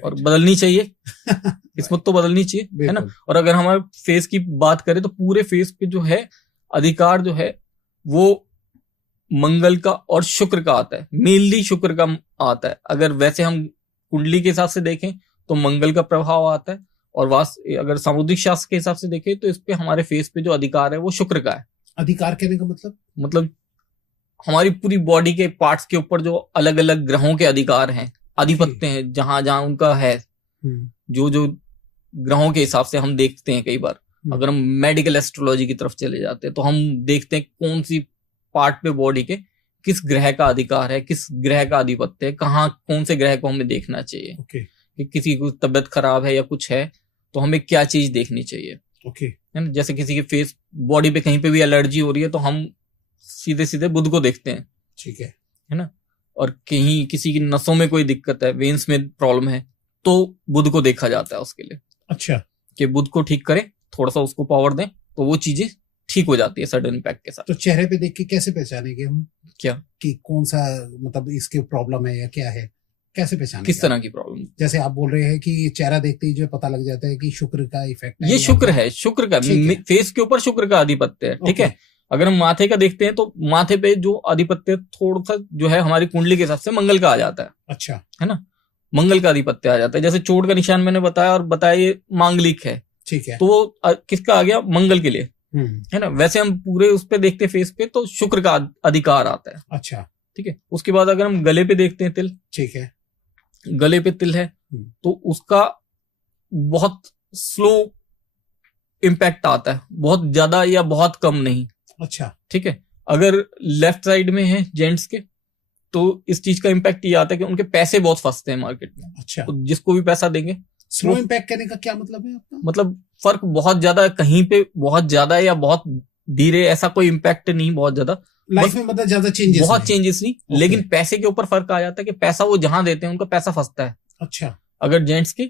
और बदलनी चाहिए। किस्मत तो बदलनी चाहिए, है ना। और अगर हमारे फेस की बात करें तो पूरे फेस पे जो है अधिकार जो है वो मंगल का और शुक्र का आता है, मेनली शुक्र का आता है। अगर वैसे हम कुंडली के हिसाब से देखें तो मंगल का प्रभाव आता है, और अगर सामुद्रिक शास्त्र के हिसाब से देखें तो इस पे हमारे फेस पे जो अधिकार है वो शुक्र का है। अधिकार कहने का मतलब हमारी पूरी बॉडी के पार्ट्स के ऊपर जो अलग अलग ग्रहों के अधिकार हैं, आधिपत्य हैं, जहां जहां उनका है, जो जो ग्रहों के हिसाब से हम देखते हैं। कई बार अगर हम मेडिकल एस्ट्रोलॉजी की तरफ चले जाते हैं तो हम देखते हैं कौन सी पार्ट पे बॉडी के किस ग्रह का अधिकार है, किस ग्रह का आधिपत्य है, कहाँ कौन से ग्रह को हमें देखना चाहिए। कि किसी को तबियत खराब है या कुछ है तो हमें क्या चीज देखनी चाहिए। है ना। जैसे किसी के फेस बॉडी पे कहीं पे भी एलर्जी हो रही है तो हम सीधे सीधे बुध को देखते हैं। ठीक है ना। और कहीं किसी की नसों में कोई दिक्कत है, वेन्स में प्रॉब्लम है, तो बुध को देखा जाता है उसके लिए। अच्छा, कि बुध को ठीक करें, थोड़ा सा उसको पावर दें तो वो चीजें ठीक हो जाती है सडन इम्पैक्ट के साथ। तो चेहरे पे देख के कैसे पहचानेंगे हम क्या कि कौन सा मतलब इसके प्रॉब्लम है या क्या है, कैसे पहचानेंगे? किस तरह की प्रॉब्लम? जैसे आप बोल रहे हैं कि चेहरा देखते ही जो पता लग जाता है कि शुक्र का इफेक्ट है। ये शुक्र है, शुक्र का फेस के ऊपर शुक्र का आधिपत्य है। ठीक है। अगर हम माथे का देखते हैं तो माथे पे जो आधिपत्य थोड़ा सा जो है हमारी कुंडली के हिसाब से मंगल का आ जाता है। अच्छा, है ना। मंगल का आधिपत्य आ जाता है। जैसे चोट का निशान मैंने बताया और बताया ये मांगलिक है। ठीक है। तो वो किसका आ गया? मंगल के लिए, है ना। वैसे हम पूरे उस पे देखते हैं फेस पे तो शुक्र का अधिकार आता है। अच्छा, ठीक है। उसके बाद अगर हम गले पे देखते हैं तिल, ठीक है, गले पे तिल है तो उसका बहुत स्लो इम्पैक्ट आता है, बहुत ज्यादा या बहुत कम नहीं। अच्छा, ठीक है। अगर लेफ्ट साइड में है जेंट्स के तो इस चीज का इम्पैक्ट ये आता है कि उनके पैसे बहुत फंसते हैं मार्केट में। अच्छा, तो जिसको भी पैसा देंगे। स्लो इम्पैक्ट करने का क्या मतलब है आपका? मतलब फर्क बहुत ज्यादा कहीं पे बहुत ज्यादा या बहुत धीरे, ऐसा कोई इम्पैक्ट नहीं बहुत ज्यादा लाइफ में, मतलब ज्यादा चेंजेस बहुत चेंजेस नहीं। लेकिन पैसे के ऊपर फर्क आ जाता है कि पैसा वो जहां देते हैं उनका पैसा फंसता है। अच्छा, अगर जेंट्स के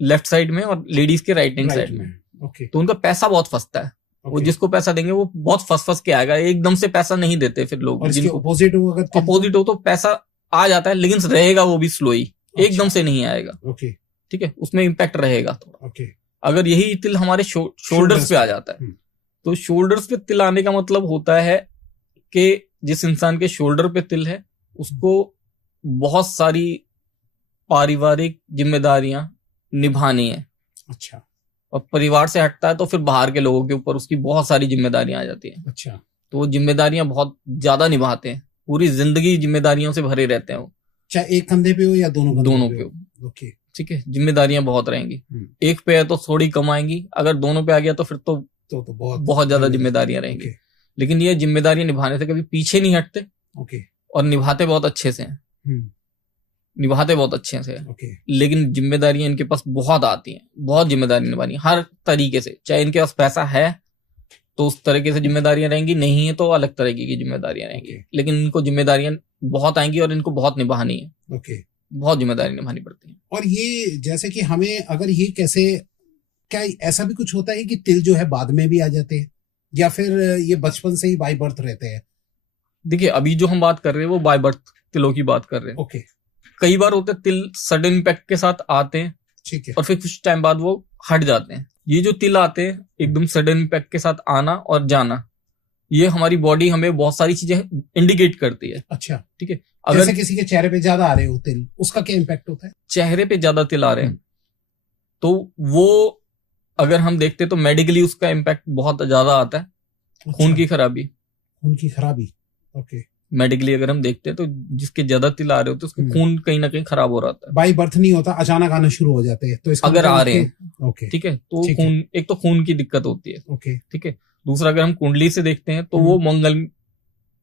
लेफ्ट साइड में और लेडीज के राइट हैंड साइड में तो उनका पैसा बहुत फंसता है। वो जिसको पैसा देंगे वो बहुत फंस के आएगा, एकदम से पैसा नहीं देते फिर लोग। जिनको अपोजिट हो तो पैसा आ जाता है लेकिन रहेगा वो भी स्लो ही, एकदम से नहीं आएगा। ठीक है, उसमें इम्पैक्ट रहेगा थोड़ा। अगर यही तिल हमारे शोल्डर्स पे आ जाता है तो शोल्डर्स पे तिल आने का मतलब होता है कि जिस इंसान के शोल्डर पे तिल है उसको बहुत सारी पारिवारिक जिम्मेदारियां निभानी है। अच्छा। और परिवार से हटता है तो फिर बाहर के लोगों के ऊपर उसकी बहुत सारी जिम्मेदारियां आ जाती हैं। अच्छा। तो वो जिम्मेदारियां बहुत ज्यादा निभाते हैं, पूरी जिंदगी जिम्मेदारियों से भरे रहते हैं वो, चाहे एक कंधे पे हो या दोनों पे हो। ओके। ठीक है, जिम्मेदारियां बहुत रहेंगी। एक पे है तो थोड़ी कम आएंगी, अगर दोनों पे आ गया तो फिर तो बहुत ज्यादा जिम्मेदारियां रहेंगी। लेकिन ये जिम्मेदारियां निभाने से कभी पीछे नहीं हटते। और निभाते बहुत अच्छे से हैं, निभाते बहुत अच्छे से हैं। लेकिन जिम्मेदारियां इनके पास बहुत आती हैं, बहुत जिम्मेदारी निभानी हर तरीके से। चाहे इनके पास पैसा है तो उस तरीके से जिम्मेदारियां रहेंगी, नहीं है तो अलग तरीके की जिम्मेदारियां रहेंगी। लेकिन इनको जिम्मेदारियां बहुत आएंगी और इनको बहुत निभानी है। बहुत जिम्मेदारी निभानी पड़ती है। और ये जैसे कि हमें अगर ये कैसे, क्या ऐसा भी कुछ होता है कि तिल जो है बाद में भी आ जाते हैं या फिर ये बचपन से ही बाय बर्थ रहते हैं? देखिए, अभी जो हम बात कर रहे हैं वो बाय बर्थ तिलों की बात कर रहे हैं। कई बार होते तिल सडन इम्पैक्ट के साथ आते हैं, ठीक है, और फिर कुछ टाइम बाद वो हट जाते हैं। ये जो तिल आते हैं एकदम सडन इम्पैक्ट के साथ आना और जाना, ये हमारी बॉडी हमें बहुत सारी चीजें इंडिकेट करती है। अच्छा, ठीक है। अगर जैसे किसी के चेहरे पे ज्यादा आ रहे हो तिल, उसका क्या इम्पैक्ट होता है? चेहरे पे ज्यादा तिल आ रहे हैं तो वो अगर हम देखते तो मेडिकली उसका इम्पैक्ट बहुत ज्यादा आता है। अच्छा। खून की खराबी। ओके। मेडिकली अगर हम देखते हैं तो जिसके ज्यादा तिल आ रहे होते हैं उसके खून कहीं ना कहीं खराब हो रहा है। बाई बर्थ नहीं होता, अचानक आना शुरू हो जाते हैं तो इसका अगर आ रहे हैं, ठीक है, तो खून, एक तो खून की दिक्कत होती है। ठीक है। दूसरा अगर हम कुंडली से देखते हैं तो वो मंगल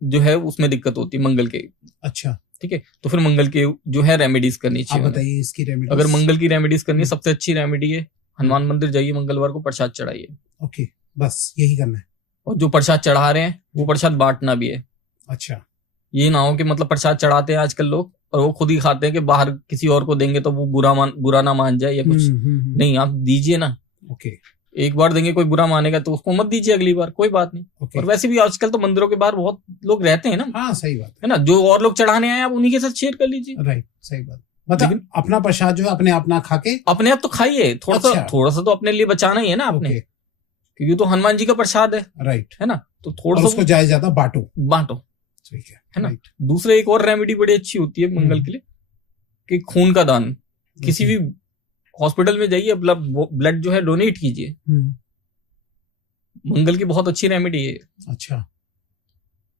जो है उसमें दिक्कत होती है, मंगल के। अच्छा, ठीक है। तो फिर मंगल के जो है रेमेडीज करनी चाहिए। आप बताइए इसकी रेमेडीज। अगर मंगल की रेमेडीज करनी है, सबसे अच्छी रेमेडी है हनुमान मंदिर जाइए, मंगलवार को प्रसाद चढ़ाइए। ओके, बस यही करना है। और जो प्रसाद चढ़ा रहे हैं वो प्रसाद बांटना भी है। अच्छा, ये ना हो कि मतलब प्रसाद चढ़ाते हैं आजकल लोग और वो खुद ही खाते हैं कि बाहर किसी और को देंगे तो वो बुरा ना मान जाए या कुछ। नहीं, आप दीजिए ना। ओके, एक बार देंगे, कोई बुरा मानेगा तो उसको मत दीजिए अगली बार, कोई बात नहीं। और वैसे भी आजकल तो मंदिरों के बाहर बहुत लोग रहते हैं ना। हाँ, सही बात है ना, जो और लोग चढ़ाने आए आप उन्हीं के साथ शेयर कर लीजिए। राइट, सही बात। मतलब अपना प्रसाद जो है अपने आप ना खा के अपने आप तो खाइए, थोड़ा सा तो अपने लिए बचाना ही है ना आपने, क्योंकि तो हनुमान जी का प्रसाद है। राइट, है ना, तो थोड़ा सा उसको जायज ज्यादा बांटो। ठीक है ना। दूसरे एक और रेमेडी बड़ी अच्छी होती है मंगल के लिए कि खून का दान। किसी भी हॉस्पिटल में जाइए, ब्लड जो है डोनेट कीजिए। मंगल की बहुत अच्छी रेमेडी है। अच्छा,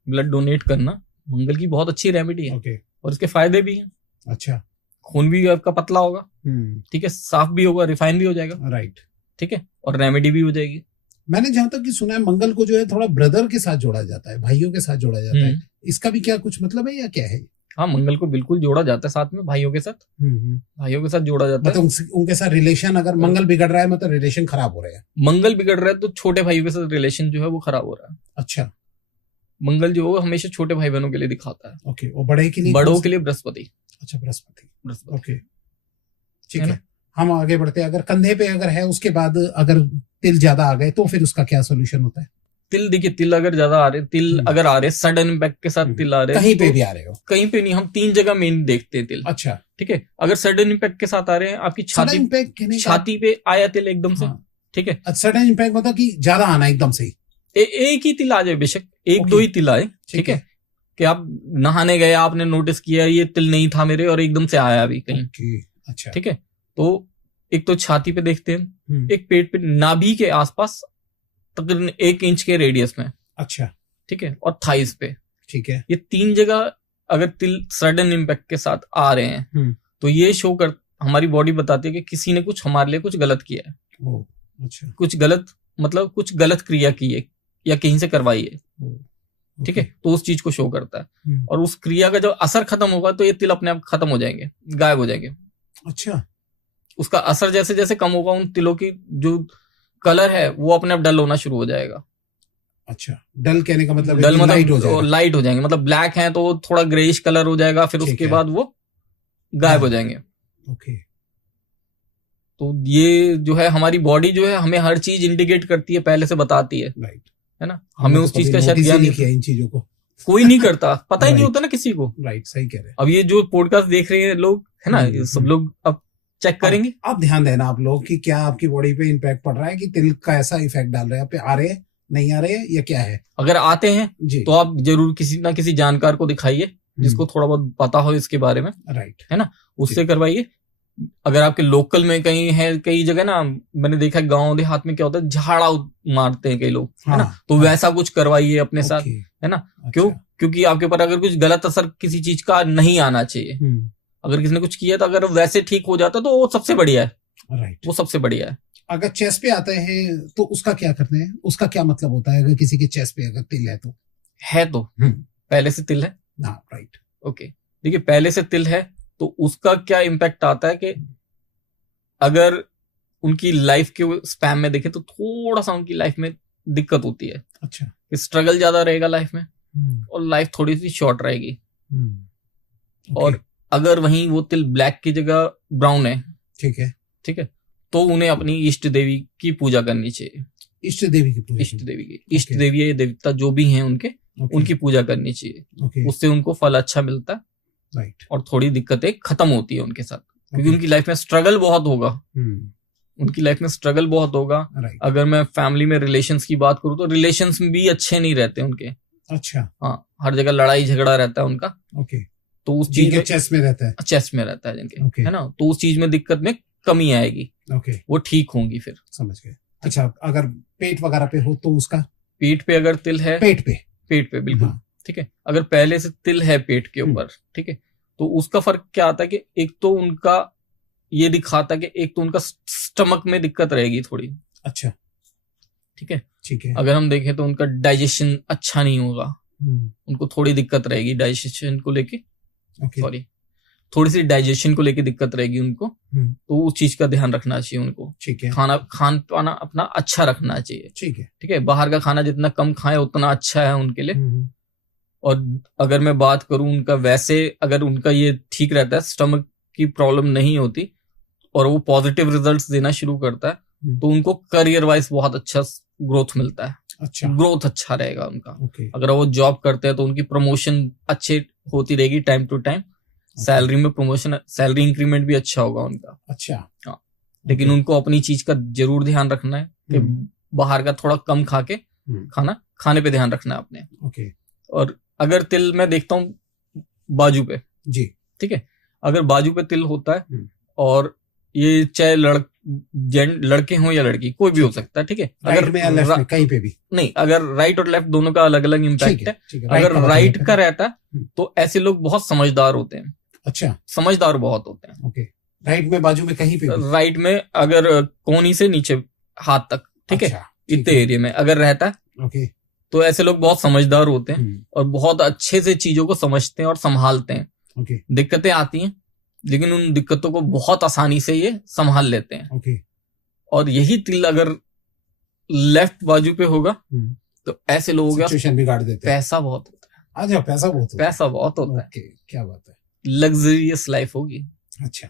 ब्लड डोनेट करना मंगल की बहुत अच्छी रेमेडी है। और इसके फायदे भी हैं। अच्छा, खून भी आपका पतला होगा, ठीक है, साफ भी होगा, रिफाइन भी हो जाएगा। राइट, ठीक है, और रेमेडी भी हो जाएगी। मैंने जहां तक कि सुना है मंगल को जो है थोड़ा ब्रदर के साथ जोड़ा जाता है, भाइयों के साथ जोड़ा जाता है। इसका भी क्या कुछ मतलब है या क्या है? हाँ, मंगल को बिल्कुल जोड़ा जाता है साथ में, भाइयों के साथ। भाइयों के साथ जोड़ा जाता है। मतलब उनके साथ रिलेशन, अगर मंगल बिगड़ रहा है मतलब रिलेशन खराब हो रहा है। मंगल बिगड़ रहा है तो छोटे भाइयों के साथ रिलेशन जो है वो खराब हो रहा है। अच्छा, मंगल जो है हमेशा छोटे भाई बहनों के लिए दिखाता है। ओके, और बड़े के लिए? बड़ों के लिए बृहस्पति। अच्छा, बृहस्पति। ओके, ठीक है। हम आगे बढ़ते हैं। अगर कंधे पे अगर है, उसके बाद अगर तिल ज्यादा आ गए तो फिर उसका क्या सोल्यूशन होता है? तिल, देखिए, तिल अगर ज्यादा आ रहे, सडन इम्पैक्ट के साथ तिल आ रहे, कहीं पे भी आ रहे हो? कहीं पे नहीं, हम 3 जगह मेन देखते हैं तिल। अच्छा, ठीक है। अगर सडन इम्पैक्ट के साथ आ रहे हैं, आपकी छाती पे आया तिल एकदम से, ठीक है। सडन इम्पैक्ट मतलब कि ज्यादा आना एकदम से, एक ही तिल आ जाए, बेशक 1-2 ही तिल आए, ठीक है, कि आप नहाने गए, आपने नोटिस किया ये तिल नहीं था मेरे और एकदम से आया अभी कहीं। अच्छा, ठीक है। तो एक तो छाती पे देखते हैं, एक पेट पे, नाभि के आसपास तकरीबन 1 इंच के रेडियस में। अच्छा, ठीक है, और थाइस पे, ठीक है। ये 3 जगह अगर तिल सडन इम्पैक्ट के साथ आ रहे हैं तो ये शो कर, हमारी बॉडी बताती है कि किसी ने कुछ हमारे लिए कुछ गलत किया है। अच्छा, कुछ गलत क्रिया की है या कहीं से करवाई है, ठीक है, तो उस चीज को शो करता है। और उस क्रिया का जब असर खत्म होगा तो ये तिल अपने आप खत्म हो जाएंगे, गायब हो जाएंगे। अच्छा, उसका असर जैसे जैसे कम होगा, उन तिलों की जो कलर है वो अपने आप डल होना शुरू हो जाएगा। अच्छा, डल कहने का मतलब डल मतलब लाइट हो जाएंगे, मतलब ब्लैक है तो थोड़ा ग्रेइश कलर हो जाएगा, फिर उसके बाद वो गायब हो जाएंगे। ओके, तो ये जो है हमारी बॉडी जो है हमें हर चीज इंडिकेट करती है, पहले से बताती है। राइट, है ना। हमें उस चीज का शायद ज्ञान नहीं किया, इन चीजों को कोई नहीं करता, पता ही नहीं होता ना किसी को। राइट, सही कह रहे हैं। अब ये जो पॉडकास्ट देख रहे हैं लोग, है ना, सब लोग अब चेक करेंगे। आप ध्यान देना आप लोग कि क्या आपकी बॉडी पे इम्पैक्ट पड़ रहा है, कि तिल का ऐसा इफेक्ट डाल रहे हैं, आप पे आ रहे हैं नहीं आ रहे हैं या क्या है? अगर आते हैं जी तो आप जरूर किसी ना किसी जानकार को दिखाइए जिसको थोड़ा बहुत पता हो इसके बारे में, राइट, है ना, उससे करवाइए। अगर आपके लोकल में कहीं है, कई जगह ना मैंने देखा गांव देहात में क्या होता है, झाड़ा मारते हैं कई लोग, है ना, तो वैसा कुछ करवाइए अपने साथ, है ना। क्यों? क्योंकि आपके ऊपर अगर कुछ गलत असर किसी चीज का नहीं आना चाहिए। अगर किसी ने कुछ किया तो अगर वैसे ठीक हो जाता तो वो सबसे बढ़िया है, राइट, वो सबसे बढ़िया है। अगर चेस्ट पे आते हैं तो उसका क्या करते हैं, उसका क्या मतलब होता है? अगर किसी के चेस्ट पे अगर तिल है तो पहले से तिल है, राइट, ओके, देखिए पहले से तिल है तो उसका क्या इम्पैक्ट आता है कि अगर उनकी लाइफ के स्पैम में देखें तो थोड़ा सा उनकी लाइफ में दिक्कत होती है। अच्छा, स्ट्रगल ज्यादा रहेगा लाइफ में और लाइफ थोड़ी सी शॉर्ट रहेगी। और अगर वहीं वो तिल ब्लैक की जगह ब्राउन है, ठीक है, तो उन्हें अपनी इष्ट देवी की पूजा करनी चाहिए। इष्ट देवी की पूजा? इष्ट देवी या देवता जो भी हैं उनके, उनकी पूजा करनी चाहिए। उससे उनको फल अच्छा मिलता है, राइट, और थोड़ी दिक्कतें खत्म होती है उनके साथ, क्योंकि उनकी लाइफ में स्ट्रगल बहुत होगा। उनकी लाइफ में स्ट्रगल बहुत होगा। अगर मैं फैमिली में रिलेशंस की बात करूं तो रिलेशंस भी अच्छे नहीं रहते उनके। अच्छा, हाँ, हर जगह लड़ाई झगड़ा रहता है उनका। ओके, तो उस चीज में चेस्ट में रहता है जिनके, है ना, तो उस चीज में दिक्कत में कमी आएगी। ओके, वो ठीक होंगी फिर। समझ गए। अच्छा, अगर पेट वगैरह पे हो तो उसका? पेट पे अगर तिल है, पेट पे बिल्कुल, ठीक है, अगर पहले से तिल है पेट के ऊपर, ठीक है, तो उसका फर्क क्या आता है कि एक तो उनका ये दिखाता है कि एक तो उनका स्टमक में दिक्कत रहेगी थोड़ी। अच्छा, ठीक है, अगर हम देखें तो उनका डाइजेशन अच्छा नहीं होगा, उनको थोड़ी दिक्कत रहेगी डाइजेशन को लेके, सॉरी, थोड़ी सी डाइजेशन को लेके दिक्कत रहेगी उनको, तो उस चीज का ध्यान रखना चाहिए उनको। ठीक है, खान पाना अपना अच्छा रखना चाहिए। ठीक है, बाहर का खाना जितना कम खाए उतना अच्छा है उनके लिए। और अगर मैं बात करूं उनका, वैसे अगर उनका ये ठीक रहता है, स्टमक की प्रॉब्लम नहीं होती और वो पॉजिटिव रिजल्ट्स देना शुरू करता है, तो उनको करियर वाइज बहुत अच्छा ग्रोथ मिलता है। अच्छा, ग्रोथ अच्छा रहेगा उनका। अगर वो जॉब करते हैं तो उनकी प्रमोशन अच्छे होती रहेगी टाइम टू टाइम। सैलरी में प्रमोशन, सैलरी इंक्रीमेंट भी अच्छा होगा उनका। अच्छा, हाँ, लेकिन उनको अपनी चीज का जरूर ध्यान रखना है कि बाहर का थोड़ा कम खा के खाने पे ध्यान रखना है अपने। ओके, और अगर तिल मैं देखता हूँ बाजू पे, जी, ठीक है, अगर बाजू पे तिल होता है और ये चाहे लड़के हों या लड़की, कोई भी हो सकता है, ठीक है, अगर में या लेफ्ट में कहीं पे भी नहीं, अगर राइट और लेफ्ट दोनों का अलग अलग इम्पैक्ट है। अगर राइट का रहता है तो ऐसे लोग बहुत समझदार होते हैं। अच्छा, समझदार बहुत होते हैं। ओके, राइट में बाजू में कहीं पे भी? राइट में अगर कोहनी से नीचे हाथ तक, ठीक है, इतने एरिया में अगर रहता है, ओके, तो ऐसे लोग बहुत समझदार होते हैं और बहुत अच्छे से चीजों को समझते हैं और संभालते हैं। ओके, दिक्कतें आती हैं लेकिन उन दिक्कतों को बहुत आसानी से ये संभाल लेते हैं। ओके, और यही तिल अगर लेफ्ट बाजू पे होगा तो ऐसे लोगों का सिचुएशन बिगाड़ देते हैं। पैसा बहुत होता है। अच्छा, पैसा बहुत होता है। क्या बात है, लग्जरियस लाइफ होगी। अच्छा,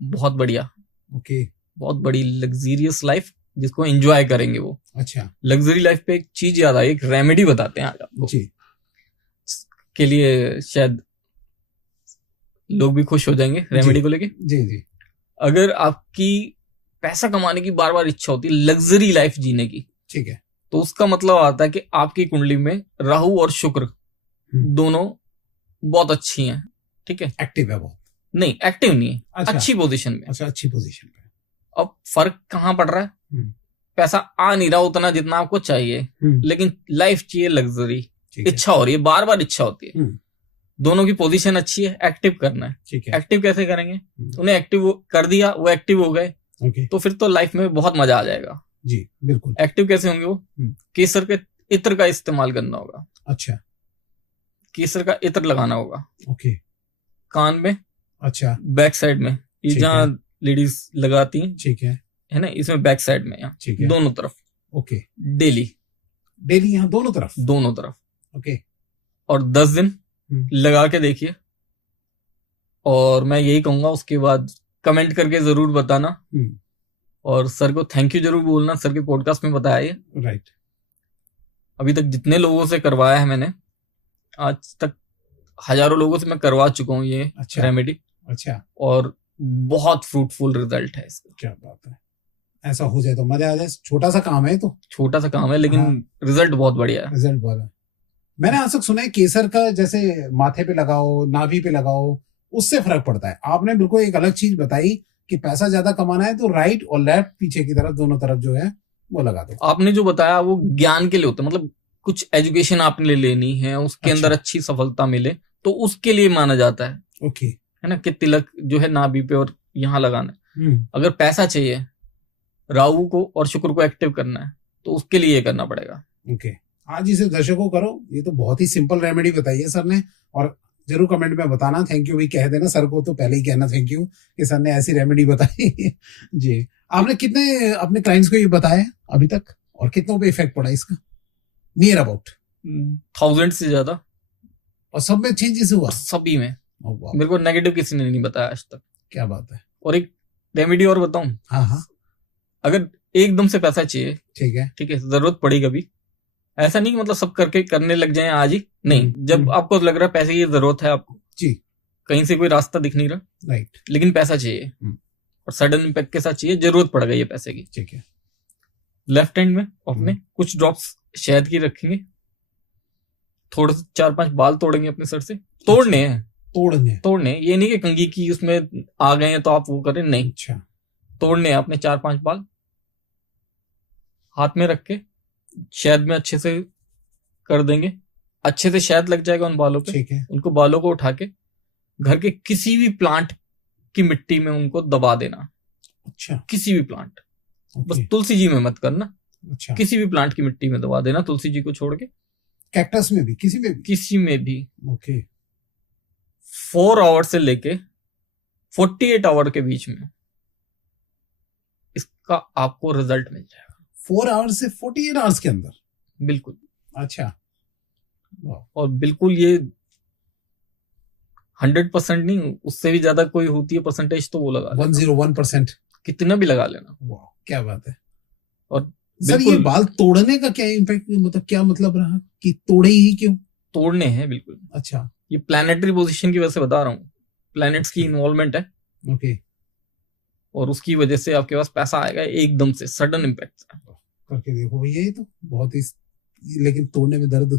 बहुत बढ़िया। ओके, बहुत बड़ी लग्जरियस लाइफ जिसको एंजॉय करेंगे वो। अच्छा, लग्जरी लाइफ पे एक चीज याद आई, एक रेमेडी बताते हैं आज आपको, जी, के लिए शायद लोग भी खुश हो जाएंगे रेमेडी को लेके। जी जी, अगर आपकी पैसा कमाने की बार बार इच्छा होती है, लग्जरी लाइफ जीने की, ठीक है, तो उसका मतलब आता है कि आपकी कुंडली में राहु और शुक्र दोनों बहुत अच्छी हैं। ठीक है, एक्टिव है वो? नहीं, एक्टिव नहीं है। अच्छा, अच्छी पोजीशन में। अच्छा, अच्छी पोजीशन में। अब फर्क कहाँ पड़ रहा है? पैसा आ नहीं रहा उतना जितना आपको चाहिए, लेकिन लाइफ चाहिए लग्जरी, इच्छा हो रही है, बार बार इच्छा होती है। दोनों की पोजीशन अच्छी है, एक्टिव करना है। ठीक है, एक्टिव कैसे करेंगे? उन्हें एक्टिव कर दिया, वो एक्टिव हो गए, तो फिर तो लाइफ में बहुत मजा आ जाएगा। जी बिल्कुल। एक्टिव कैसे होंगे वो? केसर के इत्र का इस्तेमाल करना होगा। अच्छा, केसर का इत्र लगाना होगा। ओके, कान में, अच्छा, बैक साइड में, ये जहाँ लेडीज लगाती हैं, ठीक है ना, इसमें बैक साइड में, यहाँ दोनों तरफ। ओके, डेली यहाँ दोनों तरफ। ओके, और 10 दिन लगा के देखिए, और मैं यही कहूंगा उसके बाद कमेंट करके जरूर बताना, और सर को थैंक यू जरूर बोलना, सर के पॉडकास्ट में बताया ये। राइट, अभी तक जितने लोगों से करवाया है मैंने, आज तक हजारों लोगों से मैं करवा चुका हूँ ये रेमेडी। अच्छा, और बहुत फ्रूटफुल रिजल्ट है इसका। क्या बात है। ऐसा हो जाए तो मजा आ जाए। छोटा सा काम है तो, छोटा सा काम है लेकिन हाँ। रिजल्ट बहुत बढ़िया है। रिजल्ट बहुत है। मैंने आज तक सुना है केसर का जैसे माथे पे लगाओ, नाभि पे लगाओ, उससे फर्क पड़ता है। आपने बिल्कुल एक अलग चीज बताई कि पैसा ज्यादा कमाना है तो राइट और लेफ्ट, पीछे की तरफ, दोनों तरफ जो है वो लगा दो। आपने जो बताया वो ज्ञान के लिए होता है, मतलब कुछ एजुकेशन आपने लेनी है, उसके अच्छा। अंदर अच्छी सफलता मिले तो उसके लिए माना जाता है। ओके। है ना, कि तिलक जो है नाभि पे और यहाँ लगाना है। अगर पैसा चाहिए, राहु को और शुक्र को एक्टिव करना है, तो उसके लिए ये करना पड़ेगा। ओके। आज इसे दर्शकों करो। ये तो बहुत ही सिंपल रेमेडी बताई है सर ने, और जरूर कमेंट में बताना थैंक यू भी कह देना सर को, तो पहले ही कहना थैंक यू कि सर ने ऐसी रेमेडी बताई। जी। आपने कितने अपने क्लाइंट्स को ये बताया अभी तक, और कितनों पे इफेक्ट पड़ा इसका? नियर अबाउट 1000 से ज्यादा। और सब में चेंजेस हुआ? सभी में। मेरे को नेगेटिव किसी ने नहीं बताया आज तक। क्या बात है। और एक रेमेडी और बताऊं? हाँ हाँ। अगर एकदम से पैसा चाहिए, ठीक है, जरूरत पड़ी कभी, ऐसा नहीं कि मतलब सब करके करने लग जाए आज ही, नहीं। जब आपको लग रहा है पैसे की जरूरत है आपको, जी, कहीं से कोई रास्ता दिख नहीं रहा, राइट, लेकिन पैसा चाहिए और सडन इम्पैक्ट के साथ चाहिए, जरूरत पड़ गई है पैसे की, ठीक है, लेफ्ट हैंड में अपने कुछ ड्रॉप्स शहद की रखेंगे, थोड़े से 4-5 बाल तोड़ेंगे अपने सर से, तोड़ने हैं, तोड़ने, ये नहीं कि कंघी की उसमें आ गए हैं तो आप वो करें, नहीं, अच्छा, तोड़ने हैं अपने 4-5 बाल, हाथ में रख के शहद में अच्छे से कर देंगे, अच्छे से शहद लग जाएगा उन बालों पे, ठीक है, उनको बालों को उठा के घर के किसी भी प्लांट की मिट्टी में उनको दबा देना, अच्छा, किसी भी प्लांट, बस तुलसी जी में मत करना, अच्छा, किसी भी प्लांट की मिट्टी में दबा देना, तुलसी जी को छोड़ के, कैक्टस में भी, किसी में भी, ओके, 4 आवर से लेके 48 आवर के बीच में इसका आपको रिजल्ट मिल जाएगा। 4 आवर्स से 48 आवर्स के अंदर? बिल्कुल। अच्छा, और बिल्कुल ये 100% नहीं, उससे भी ज्यादा कोई होती है परसेंटेज तो वो लगा 101%, कितना भी लगा लेना। वाह, क्या बात है। और सर ये बाल तोड़ने का क्या इम्पैक्ट, मतलब क्या मतलब रहा कि तोड़े ही क्यों? तोड़ने हैं बिल्कुल। अच्छा, ये प्लैनेटरी पोजीशन की वजह से बता रहा हूँ, प्लैनेट्स की इन्वॉल्वमेंट है, ओके, और उसकी वजह से आपके पास पैसा आएगा एकदम से, सडन इम्पैक्ट। करके देखो भैया, ये तो बहुत ही, लेकिन तोड़ने में दर्द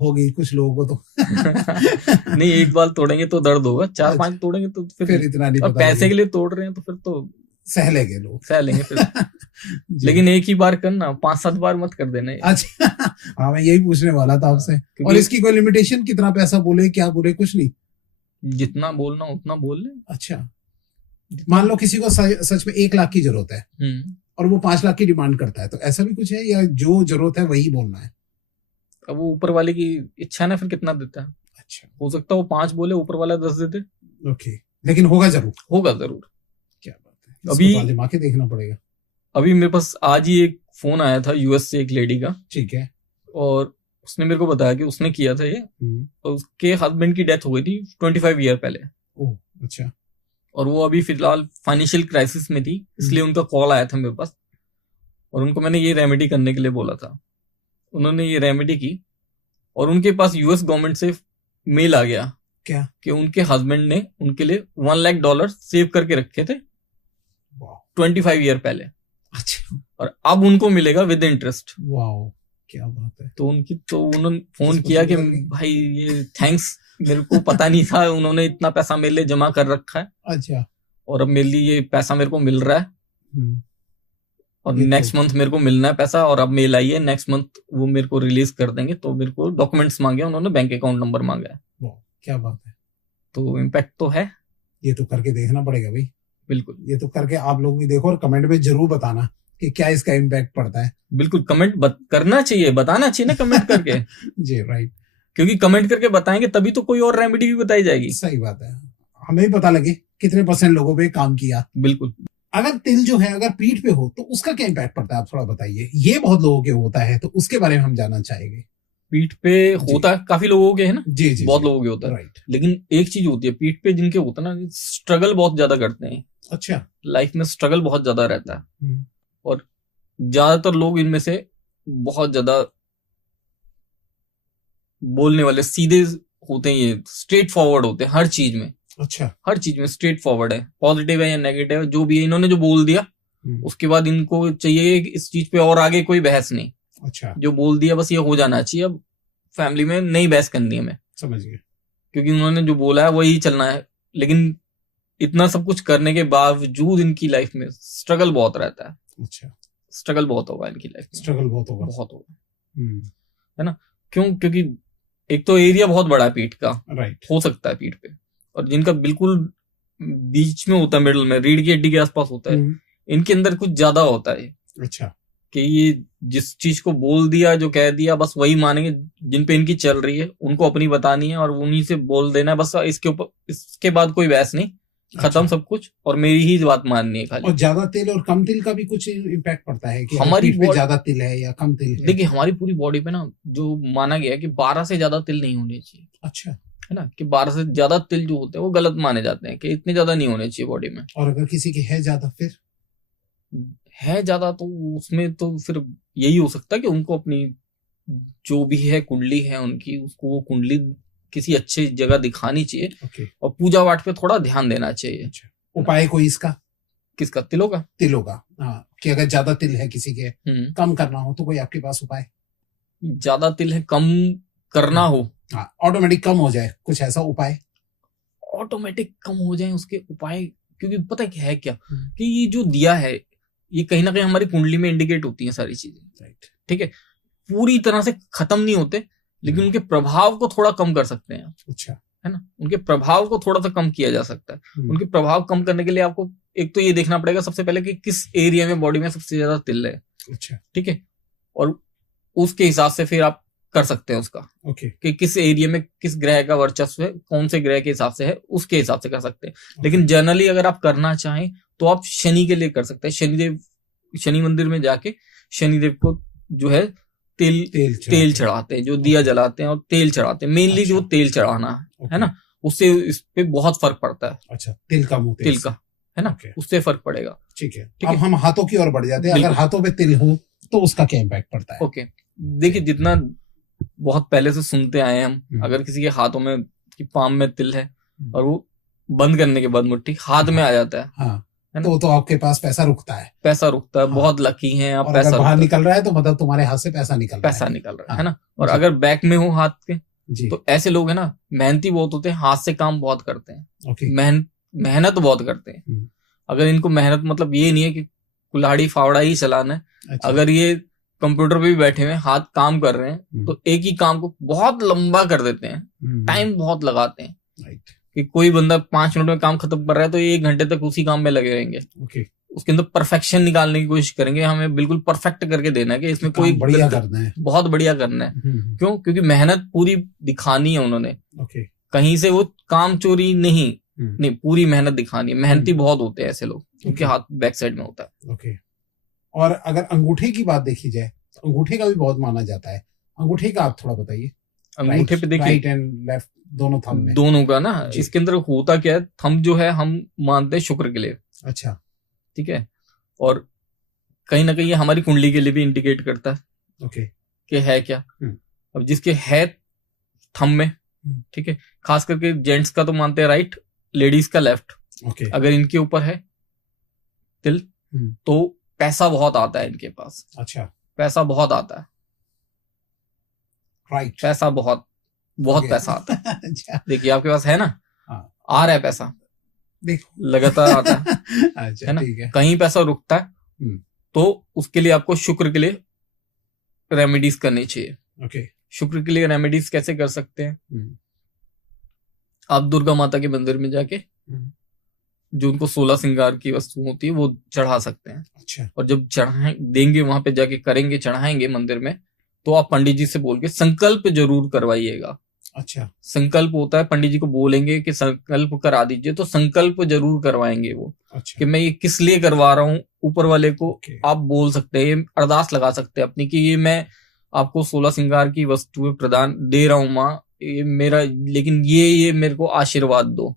होगी कुछ लोगों को तो। नहीं, एक बार तोड़ेंगे तो दर्द होगा, 4-5 तोड़ेंगे तो फिर इतना नहीं, पैसे के लिए तोड़ रहे हैं तो फिर तो सह लेंगे लोग, सह लेंगे फिर। लेकिन एक ही बार करना, 5-7 बार मत कर देना। अच्छा, हाँ, मैं यही पूछने वाला था आपसे। और इसकी कोई लिमिटेशन, कितना पैसा बोले, क्या बोले? कुछ नहीं, जितना बोलना उतना बोल ले। अच्छा, मान लो किसी को सच में 1 लाख की जरूरत है और वो 5 लाख की डिमांड करता है, तो ऐसा भी कुछ है, या जो जरूरत है वही बोलना है? अब वो ऊपर वाले की इच्छा ना, फिर कितना देता है। अच्छा, हो सकता है वो 5 बोले, ऊपर वाला 10 देते। ओके, लेकिन होगा जरूर, होगा जरूर। क्या बात है, अभी दिमाग के देखना पड़ेगा। अभी मेरे पास आज ही एक फोन आया था यूएस से, एक लेडी का, ठीक है, और उसने मेरे को बताया कि उसने किया था ये, और उसके हस्बैंड की डेथ हो गई थी 25 ईयर पहले। ओह, अच्छा, और वो अभी फिलहाल फाइनेंशियल क्राइसिस में थी, इसलिए उनका कॉल आया था मेरे पास, और उनको मैंने ये रेमेडी करने के लिए बोला था। उन्होंने ये रेमेडी की और उनके पास यूएस गवर्नमेंट से मेल आ गया, क्या, कि उनके हस्बैंड ने उनके लिए $1 लाख सेव करके रखे थे 25 ईयर पहले। अच्छा, और अब उनको मिलेगा विद इंटरेस्ट। वाओ, क्या बात है। तो उन्होंने फोन किया कि भाई ये थैंक्स, मेरे को पता नहीं था, उन्होंने इतना पैसा मेरे लिए जमा कर रखा है। अच्छा, और अब मेरे लिए ये पैसा मेरे को मिल रहा है, और नेक्स्ट मंथ मेरे को मिलना है पैसा, और अब मेल आई है, नेक्स्ट मंथ वो मेरे को रिलीज कर देंगे। तो मेरे को डॉक्यूमेंट्स मांगे उन्होंने, बैंक अकाउंट नंबर मांगा है। क्या बात है। तो इम्पैक्ट तो है, ये तो करके देखना पड़ेगा भाई। बिल्कुल, ये तो करके आप लोग भी देखो और कमेंट में जरूर बताना कि क्या इसका इम्पैक्ट पड़ता है। बिल्कुल, कमेंट करना चाहिए, बताना चाहिए ना कमेंट करके। जी, राइट, क्योंकि कमेंट करके बताएंगे तभी तो कोई और रेमेडी भी बताई जाएगी। सही बात है, हमें भी पता लगे कितने % लोगों पे काम किया। बिल्कुल। अगर तिल जो है अगर पीठ पे हो तो उसका क्या इम्पैक्ट पड़ता है, आप थोड़ा बताइए। ये बहुत लोगों के होता है, तो उसके बारे में हम जानना चाहेंगे। पीठ पे होता है, काफी लोगों के है ना। जी जी, बहुत लोगों के होता है, राइट। लेकिन एक चीज होती है पीठ पे जिनके होता है ना, स्ट्रगल बहुत ज्यादा करते हैं। अच्छा, लाइफ में स्ट्रगल बहुत ज्यादा रहता है, और ज्यादातर लोग इनमें से बहुत ज्यादा बोलने वाले, सीधे होते हैं, ये स्ट्रेट फॉरवर्ड होते हैं हर चीज में। अच्छा, हर चीज में स्ट्रेट फॉरवर्ड है, पॉजिटिव है या नेगेटिव है, जो भी है, इन्होंने जो बोल दिया उसके बाद इनको चाहिए कि इस चीज पे और आगे कोई बहस नहीं। अच्छा, जो बोल दिया बस ये हो जाना चाहिए, अब फैमिली में नहीं बहस करनी है, मैं समझ गया। क्योंकि उन्होंने जो बोला है वही चलना है। लेकिन इतना सब कुछ करने के बावजूद इनकी लाइफ में स्ट्रगल बहुत रहता है। अच्छा, स्ट्रगल बहुत होगा इनकी लाइफ में, स्ट्रगल बहुत होगा। बहुत होगा, है ना। क्यों? क्योंकि एक तो एरिया बहुत बड़ा है पीठ का, राइट, हो सकता है पीठ पे, और जिनका बिल्कुल बीच में होता है, मिडल में, रीढ़ की हड्डी के आसपास होता है, इनके अंदर कुछ ज्यादा होता है। अच्छा, कि ये जिस चीज को बोल दिया, जो कह दिया, बस वही मानेंगे। जिन पे इनकी चल रही है उनको अपनी बतानी है और उन्हीं से बोल देना है बस। इसके ऊपर, इसके बाद कोई बहस नहीं, खत्म सब कुछ, और मेरी ही बात माननी है खाली। और ज्यादा तिल और कम तिल का भी कुछ इम्पैक्ट पड़ता है कि हमारी पीठ पे ज्यादा तिल है या कम तिल है? देखिए, हमारी पूरी बॉडी पे ना जो माना गया है कि 12 से ज्यादा तिल नहीं होने चाहिए। अच्छा, है ना, कि 12 से ज्यादा तिल जो होते हैं वो गलत माने जाते हैं, कि इतने ज्यादा नहीं होने चाहिए बॉडी में। और अगर किसी के है ज्यादा, फिर है ज्यादा तो उसमें तो फिर यही हो सकता है कि उनको अपनी जो भी है कुंडली है उनकी, उसको वो कुंडली किसी अच्छी जगह दिखानी चाहिए, और पूजा पाठ पे थोड़ा ध्यान देना चाहिए। अच्छा, उपाय कोई इसका? किसका? तिलों का? तिलों का, हाँ, कि अगर ज्यादा तिल है किसी के, कम करना हो तो कोई आपके पास उपाय? ज्यादा तिल है, कम करना हो, हाँ, ऑटोमेटिक कम हो जाए, कुछ ऐसा उपाय? ऑटोमेटिक कम हो जाए उसके उपाय, क्योंकि पता है क्या है, क्या कि ये जो दिया है ये कहीं ना कहीं हमारी कुंडली में इंडिकेट होती है सारी चीजें, राइट, ठीक है। पूरी तरह से खत्म नहीं होते, लेकिन उनके प्रभाव को थोड़ा कम कर सकते हैं। अच्छा, है ना, उनके प्रभाव को थोड़ा सा कम किया जा सकता है। उनके प्रभाव कम करने के लिए आपको एक तो ये देखना पड़ेगा सबसे पहले कि किस एरिया में बॉडी में सबसे ज्यादा तिल है। अच्छा, ठीक है, और उसके हिसाब से फिर आप कर सकते हैं उसका, कि किस एरिया में किस ग्रह का वर्चस्व है, कौन से ग्रह के हिसाब से है, उसके हिसाब से कर सकते हैं। लेकिन जनरली अगर आप करना चाहें तो आप शनि के लिए कर सकते हैं। शनिदेव, शनि मंदिर में जाके शनिदेव को जो है तेल चढ़ाते हैं, जो दिया जलाते हैं और तेल चढ़ाते हैं। मेनली जो तेल चढ़ाना है ना, उससे इस पे बहुत फर्क पड़ता है। अच्छा, तिल का है ना, उससे फर्क पड़ेगा। ठीक है। अब हम हाथों की ओर बढ़ जाते हैं। अगर हाथों पे तिल हो तो उसका क्या इम्पैक्ट पड़ता है? ओके, देखिए, जितना बहुत पहले से सुनते आए हम, अगर किसी के हाथों में, की पाम में तिल है और वो बंद करने के बाद मुट्ठी हाथ में आ जाता है, हाँ, तो आपके पास पैसा रुकता है। पैसा रुकता है, बहुत लकी हैं आप। पैसा बाहर निकल रहा है तो मतलब तुम्हारे हाथ से पैसा निकल रहा है ना। और अगर बैक में हो हाथ के, तो ऐसे लोग है ना, मेहनती बहुत होते हैं, हाथ से काम बहुत करते हैं, मेहनत बहुत करते हैं। अगर इनको मेहनत मतलब ये नहीं है कि कुल्हाड़ी फावड़ा ही चलाना है। अगर ये कंप्यूटर पे भी बैठे हुए हाथ काम कर रहे हैं तो एक ही काम को बहुत लंबा कर देते हैं, टाइम बहुत लगाते हैं। कि कोई बंदा 5 मिनट में काम खत्म कर रहा है तो 1 घंटे तक उसी काम में लगे रहेंगे। उसके अंदर परफेक्शन निकालने की कोशिश करेंगे, हमें बिल्कुल परफेक्ट करके देना है कि इसमें कोई बढ़िया करना है, बहुत बढ़िया करना है। क्यों? क्योंकि मेहनत पूरी दिखानी है उन्होंने, कहीं से वो काम चोरी नहीं, पूरी मेहनत दिखानी है। मेहनती बहुत होते हैं ऐसे लोग, उनके हाथ बैक साइड में होता है। और अगर अंगूठे की बात देखी जाए तो अंगूठे का भी बहुत माना जाता है। अंगूठे का आप थोड़ा बताइए। अंगूठे पे देखिए, राइट एंड लेफ्ट दोनों थंब में, दोनों का ना, इसके अंदर होता क्या है, थंब जो है हम मानते हैं शुक्र के लिए। अच्छा, ठीक है, और कहीं ना कहीं हमारी कुंडली के लिए भी इंडिकेट करता है कि है क्या। अब जिसके है थंब में, ठीक है, खास करके जेंट्स का तो मानते हैं राइट, लेडीज का लेफ्ट। अगर इनके ऊपर है तिल तो पैसा बहुत आता है इनके पास। अच्छा, पैसा बहुत आता है, राइट, पैसा बहुत पैसा आता है। देखिए आपके पास है ना, आ रहा है पैसा, देखो लगातार आता है। अच्छा, है ना, ठीक है। कहीं पैसा रुकता है तो उसके लिए आपको शुक्र के लिए रेमेडीज करनी चाहिए। शुक्र के लिए रेमेडीज कैसे कर सकते हैं? आप दुर्गा माता के मंदिर में जाके जो उनको 16 श्रृंगार की वस्तु होती है वो चढ़ा सकते हैं। अच्छा, और जब चढ़ाए देंगे, वहां पे जाके करेंगे, चढ़ाएंगे मंदिर में, तो आप पंडित जी से बोल के संकल्प जरूर करवाइएगा। अच्छा, संकल्प होता है, पंडित जी को बोलेंगे कि संकल्प करा दीजिए, तो संकल्प जरूर करवाएंगे वो। अच्छा, कि मैं ये किस लिए करवा रहा हूँ, ऊपर वाले को आप बोल सकते हैं, अरदास लगा सकते हैं अपनी, कि ये मैं आपको 16 श्रृंगार की वस्तुएं प्रदान दे रहा हूँ माँ, ये मेरा, लेकिन ये मेरे को आशीर्वाद दो।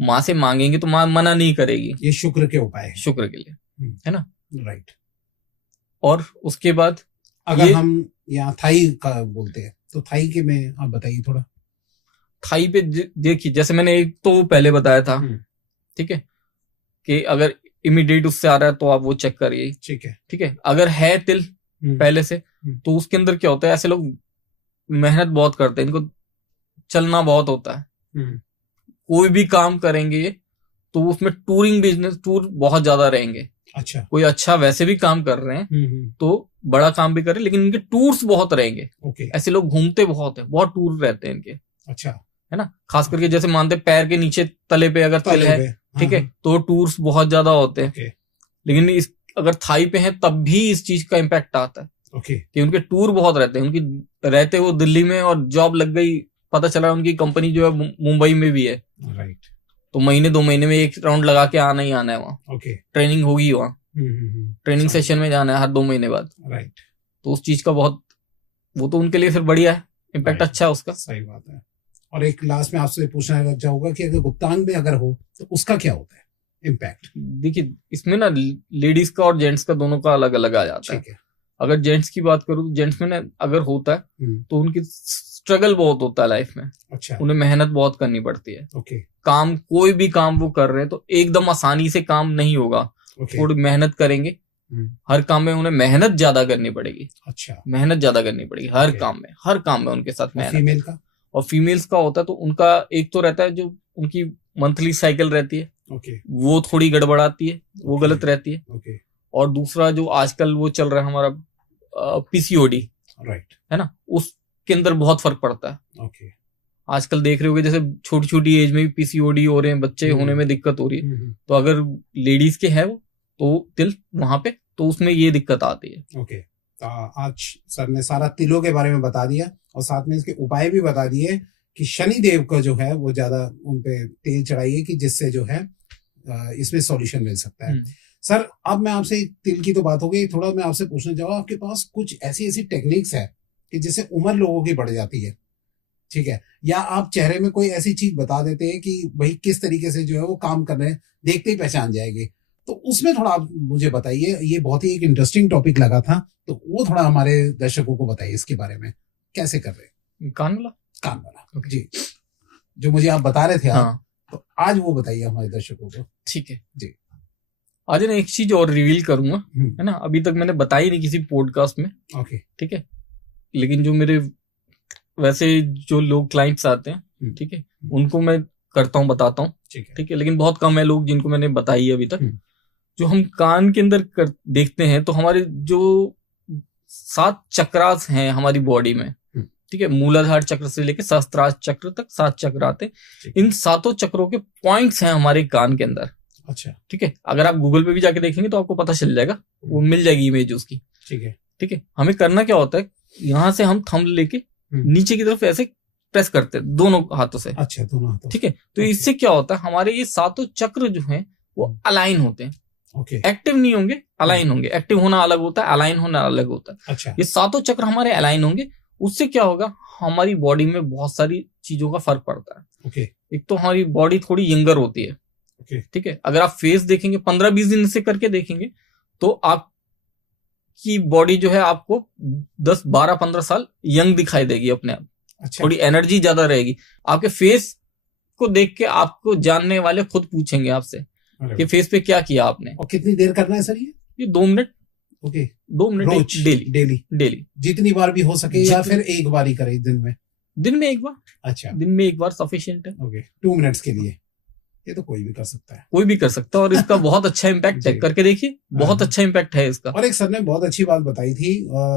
माँ से मांगेंगे तो माँ मना नहीं करेगी। ये शुक्र के उपाय है, शुक्र के लिए, है ना, राइट। और उसके बाद अगर हम यहाँ थाई का बोलते हैं तो थाई के में आप बताइए थोड़ा। थाई पे देखिए, जैसे मैंने एक तो पहले बताया था, ठीक है, कि अगर इमीडिएट उससे आ रहा है तो आप वो चेक करिए। ठीक है। अगर है तिल पहले से तो उसके अंदर क्या होता है, ऐसे लोग मेहनत बहुत करते हैं, इनको चलना बहुत होता है। कोई भी काम करेंगे तो उसमें टूरिंग बिजनेस, टूर बहुत ज्यादा रहेंगे। अच्छा। कोई अच्छा वैसे भी काम कर रहे हैं तो बड़ा काम भी कर रहे हैं, लेकिन इनके टूर्स बहुत रहेंगे। ऐसे लोग घूमते बहुत है, बहुत टूर रहते हैं इनके। अच्छा। है ना। खास करके जैसे मानते पैर के नीचे तले पे अगर तिल है, ठीक है, तो टूर्स बहुत ज्यादा होते हैं। लेकिन इस अगर थाई पे है तब भी इस चीज का इम्पैक्ट आता है कि उनके टूर बहुत रहते हैं। उनकी रहते वो दिल्ली में और जॉब लग गई, पता चला उनकी कंपनी जो है मुंबई में भी है, राइट, तो महीने 2 महीने में एक राउंड लगा के आना ही आना है वहाँ। ट्रेनिंग होगी वहाँ, ट्रेनिंग सेशन में जाना है हर 2 महीने बाद। राइट। तो उस चीज का बहुत, वो तो उनके लिए फिर बढ़िया है, इम्पैक्ट अच्छा है उसका। सही बात है। और एक लास्ट में आपसे पूछना चाहूंगा कि अगर गुप्तांग में अगर हो तो उसका क्या होता है इम्पैक्ट? देखिए इसमें ना लेडीज का और जेंट्स का दोनों का अलग अलग आ जाता है। अगर जेंट्स की बात करूँ तो जेंट्स में ना अगर होता है तो उनकी स्ट्रगल बहुत होता है लाइफ में। अच्छा। उन्हें मेहनत बहुत करनी पड़ती है। ओके। काम कोई भी काम वो कर रहे हैं तो एकदम आसानी से काम नहीं होगा। थोड़ी मेहनत करेंगे, हर काम में उन्हें मेहनत ज्यादा करनी पड़ेगी। अच्छा। मेहनत ज्यादा करनी पड़ेगी हर काम में, हर काम में उनके साथ मेहनत। फीमेल का? और फीमेल्स का होता है तो उनका एक तो रहता है जो उनकी मंथली साइकिल रहती है, वो थोड़ी गड़बड़ाती है, वो गलत रहती है। और दूसरा जो आजकल वो चल रहा है हमारा पीसीओडी, राइट, है ना, उसके अंदर बहुत फर्क पड़ता है। आजकल देख रहे होगे जैसे छोटी छोटी एज में भी पीसीओडी हो रहे हैं, बच्चे होने में दिक्कत हो रही है। तो अगर लेडीज के है वो तो तिल वहां पे, तो उसमें ये दिक्कत आती है। ओके। आज सर ने सारा तिलों के बारे में बता दिया और साथ में इसके उपाय भी बता दिए कि शनि देव का जो है वो ज्यादा उन पे तेल चढ़ाइए कि जिससे जो है इसमें सॉल्यूशन मिल सकता है। सर अब मैं आपसे, तिल की तो बात हो गई, थोड़ा मैं आपसे पूछना चाहूंगा, आपके पास कुछ ऐसी टेक्निक्स है कि जिससे उम्र लोगों की बढ़ जाती है, ठीक है, या आप चेहरे में कोई ऐसी चीज बता देते हैं कि भाई किस तरीके से जो है वो काम कर रहे हैं, देखते ही पहचान जाएगी, तो उसमें थोड़ा आप मुझे बताइए। ये बहुत ही एक इंटरेस्टिंग टॉपिक लगा था, तो वो थोड़ा हमारे दर्शकों को बताइए इसके बारे में, कैसे कर रहे हैं? कान वाला जी, जो मुझे आप बता रहे थे। हाँ। तो आज वो बताइए हमारे दर्शकों को। ठीक है जी। आज ना एक चीज और रिवील करूंगा, है ना, अभी तक मैंने बताई नहीं किसी पॉडकास्ट में। ओके। ठीक है, लेकिन जो मेरे वैसे जो लोग क्लाइंट्स आते हैं, ठीक है, उनको मैं करता हूँ, बताता हूँ। ठीक है, लेकिन बहुत कम है लोग जिनको मैंने बताई है अभी तक। जो हम कान के अंदर देखते हैं तो हमारे जो 7 चक्रास हैं हमारी बॉडी में, ठीक है, मूलाधार चक्र से लेकर सहस्त्रार चक्र तक 7 चक्र आते हैं। इन 7 चक्रों के पॉइंट्स हैं हमारे कान के अंदर। अच्छा। ठीक है, अगर आप गूगल पे भी जाके देखेंगे तो आपको पता चल जाएगा, वो मिल जाएगी इमेज उसकी। ठीक है, हमें करना क्या होता है, यहाँ से हम थंब लेके नीचे की तरफ ऐसे प्रेस करते हैं दोनों हाथों से। अच्छा, दोनों हाथों। ठीक है, तो इससे क्या होता है, हमारे ये 7 चक्र जो हैं वो अलाइन होते हैं। एक्टिव नहीं होंगे, अलाइन होंगे। एक्टिव होना अलग होता है, अलाइन होना अलग होता है। अच्छा। ये 7 चक्र हमारे अलाइन होंगे, उससे क्या होगा, हमारी बॉडी में बहुत सारी चीजों का फर्क पड़ता है। एक तो हमारी बॉडी थोड़ी यंगर होती है। ठीक है, अगर आप फेस देखेंगे 15-20 दिन से करके देखेंगे तो आपकी बॉडी जो है आपको 10, 12, 15 साल यंग दिखाई देगी अपने आप। अच्छा। थोड़ी एनर्जी ज्यादा रहेगी। आपके फेस को देख के आपको जानने वाले खुद पूछेंगे आपसे कि फेस पे क्या किया आपने। और कितनी देर करना है सर ये 2 मिनट। ओके। 2 मिनट डेली जितनी बार भी हो सके, या फिर एक बार ही करें दिन में 1 बार। अच्छा, दिन में 1 बार सफिशिएंट है। ओके, 2 मिनट्स के लिए ये तो कोई भी कर सकता है, कोई भी कर सकता है। और इसका बहुत अच्छा इम्पैक्ट है, करके देखिए, बहुत अच्छा इम्पैक्ट है इसका। और एक सर ने बहुत अच्छी बात बताई थी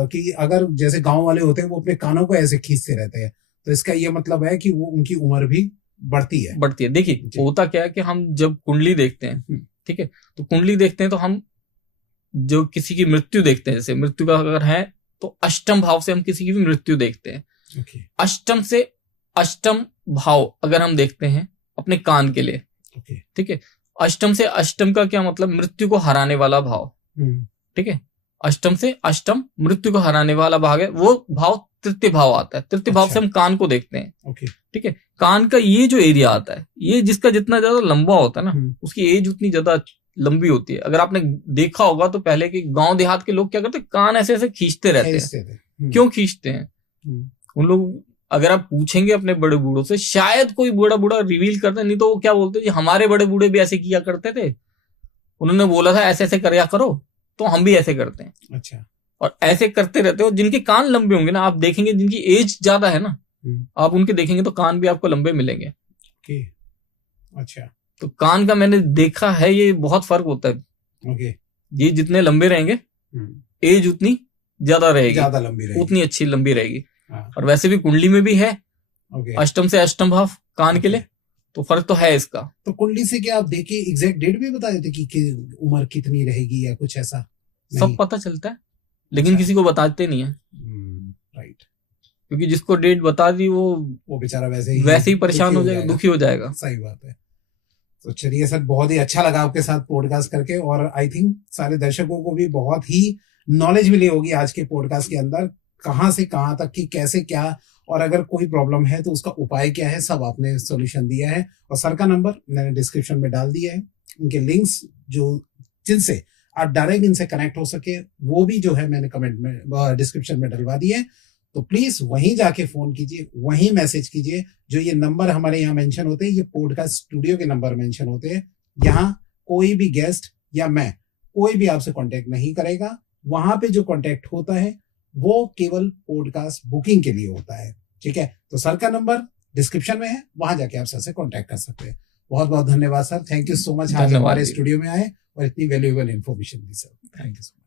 कि अगर जैसे गांव वाले होते हैं वो अपने कानों को ऐसे खींचते रहते हैं, तो इसका ये मतलब है कि वो उनकी उम्र भी बढ़ती है। देखिए होता क्या है कि हम जब कुंडली देखते हैं, ठीक है, तो कुंडली देखते हैं तो हम जो किसी की मृत्यु देखते हैं, जैसे मृत्यु का अगर है तो अष्टम भाव से हम किसी की भी मृत्यु देखते हैं। अष्टम से अष्टम भाव अगर हम देखते हैं अपने कान के लिए, ठीक है, अष्टम से अष्टम का क्या मतलब, मृत्यु को हराने वाला भाव। ठीक है, अष्टम से अष्टम मृत्यु को हराने वाला भाग है, वो भाव तृतीय भाव आता है। तृतीय भाव से हम कान को देखते हैं। ठीक है, कान का ये जो एरिया आता है, ये जिसका जितना ज्यादा लंबा होता है ना, उसकी एज उतनी ज्यादा लंबी होती है। अगर आपने देखा होगा तो पहले के गांव देहात के लोग क्या करते हैं, कान ऐसे ऐसे खींचते रहते हैं। क्यों खींचते हैं उन लोग, अगर आप पूछेंगे अपने बड़े बूढ़ों से, शायद कोई बड़ा बूढ़ा रिवील करता है, नहीं तो वो क्या बोलते हैं, हमारे बड़े बूढ़े भी ऐसे किया करते थे। उन्होंने बोला था ऐसे ऐसे करया करो, तो हम भी ऐसे करते हैं। अच्छा। और ऐसे करते रहते हो। जिनके कान लंबे होंगे ना, आप देखेंगे जिनकी एज ज्यादा है ना, आप उनके देखेंगे तो कान भी आपको लंबे मिलेंगे। ओके। अच्छा। तो कान का मैंने देखा है, ये बहुत फर्क होता है। ओके। ये जितने लंबे रहेंगे, एज उतनी ज्यादा रहेगी, ज्यादा लंबी रहेगी, उतनी अच्छी लंबी रहेगी। हाँ। और वैसे भी कुंडली में भी है, ओके, अष्टम से अष्टम भाव कान के लिए, तो फर्क तो है इसका। तो कुंडली से क्या आप देखिए एग्जैक्ट डेट भी बता देते कि उम्र कितनी रहेगी या कुछ ऐसा? सब पता चलता है, लेकिन किसी को बताते नहीं है। राइट। क्योंकि जिसको डेट बता दी वो बेचारा वैसे ही परेशान हो जाएगा, दुखी हो जाएगा। सही बात है। तो चलिए सर, बहुत ही अच्छा लगा आपके साथ पॉडकास्ट करके, और आई थिंक सारे दर्शकों को भी बहुत ही नॉलेज मिली होगी आज के पॉडकास्ट के अंदर, कहाँ से कहाँ तक की कैसे क्या, और अगर कोई प्रॉब्लम है तो उसका उपाय क्या है, सब आपने सॉल्यूशन दिया है। और सर का नंबर मैंने डिस्क्रिप्शन में डाल दिया है, उनके लिंक्स जो जिनसे आप डायरेक्ट इनसे कनेक्ट हो सके वो भी जो है मैंने कमेंट में डिस्क्रिप्शन में डलवा दिए है। तो प्लीज वहीं जाके फोन कीजिए, वहीं मैसेज कीजिए। जो ये नंबर हमारे यहाँ मेंशन होते हैं, ये पॉडकास्ट स्टूडियो के नंबर मेंशन होते हैं। यहाँ कोई भी गेस्ट या मैं कोई भी आपसे कांटेक्ट नहीं करेगा। वहां पे जो कांटेक्ट होता है वो केवल पॉडकास्ट बुकिंग के लिए होता है। ठीक है, तो सर का नंबर डिस्क्रिप्शन में है, वहां जाके आप सर से कांटेक्ट कर सकते हैं। बहुत बहुत धन्यवाद sir, thank you so much आज हमारे स्टूडियो में आए और इतनी valuable information the sir. Thank you.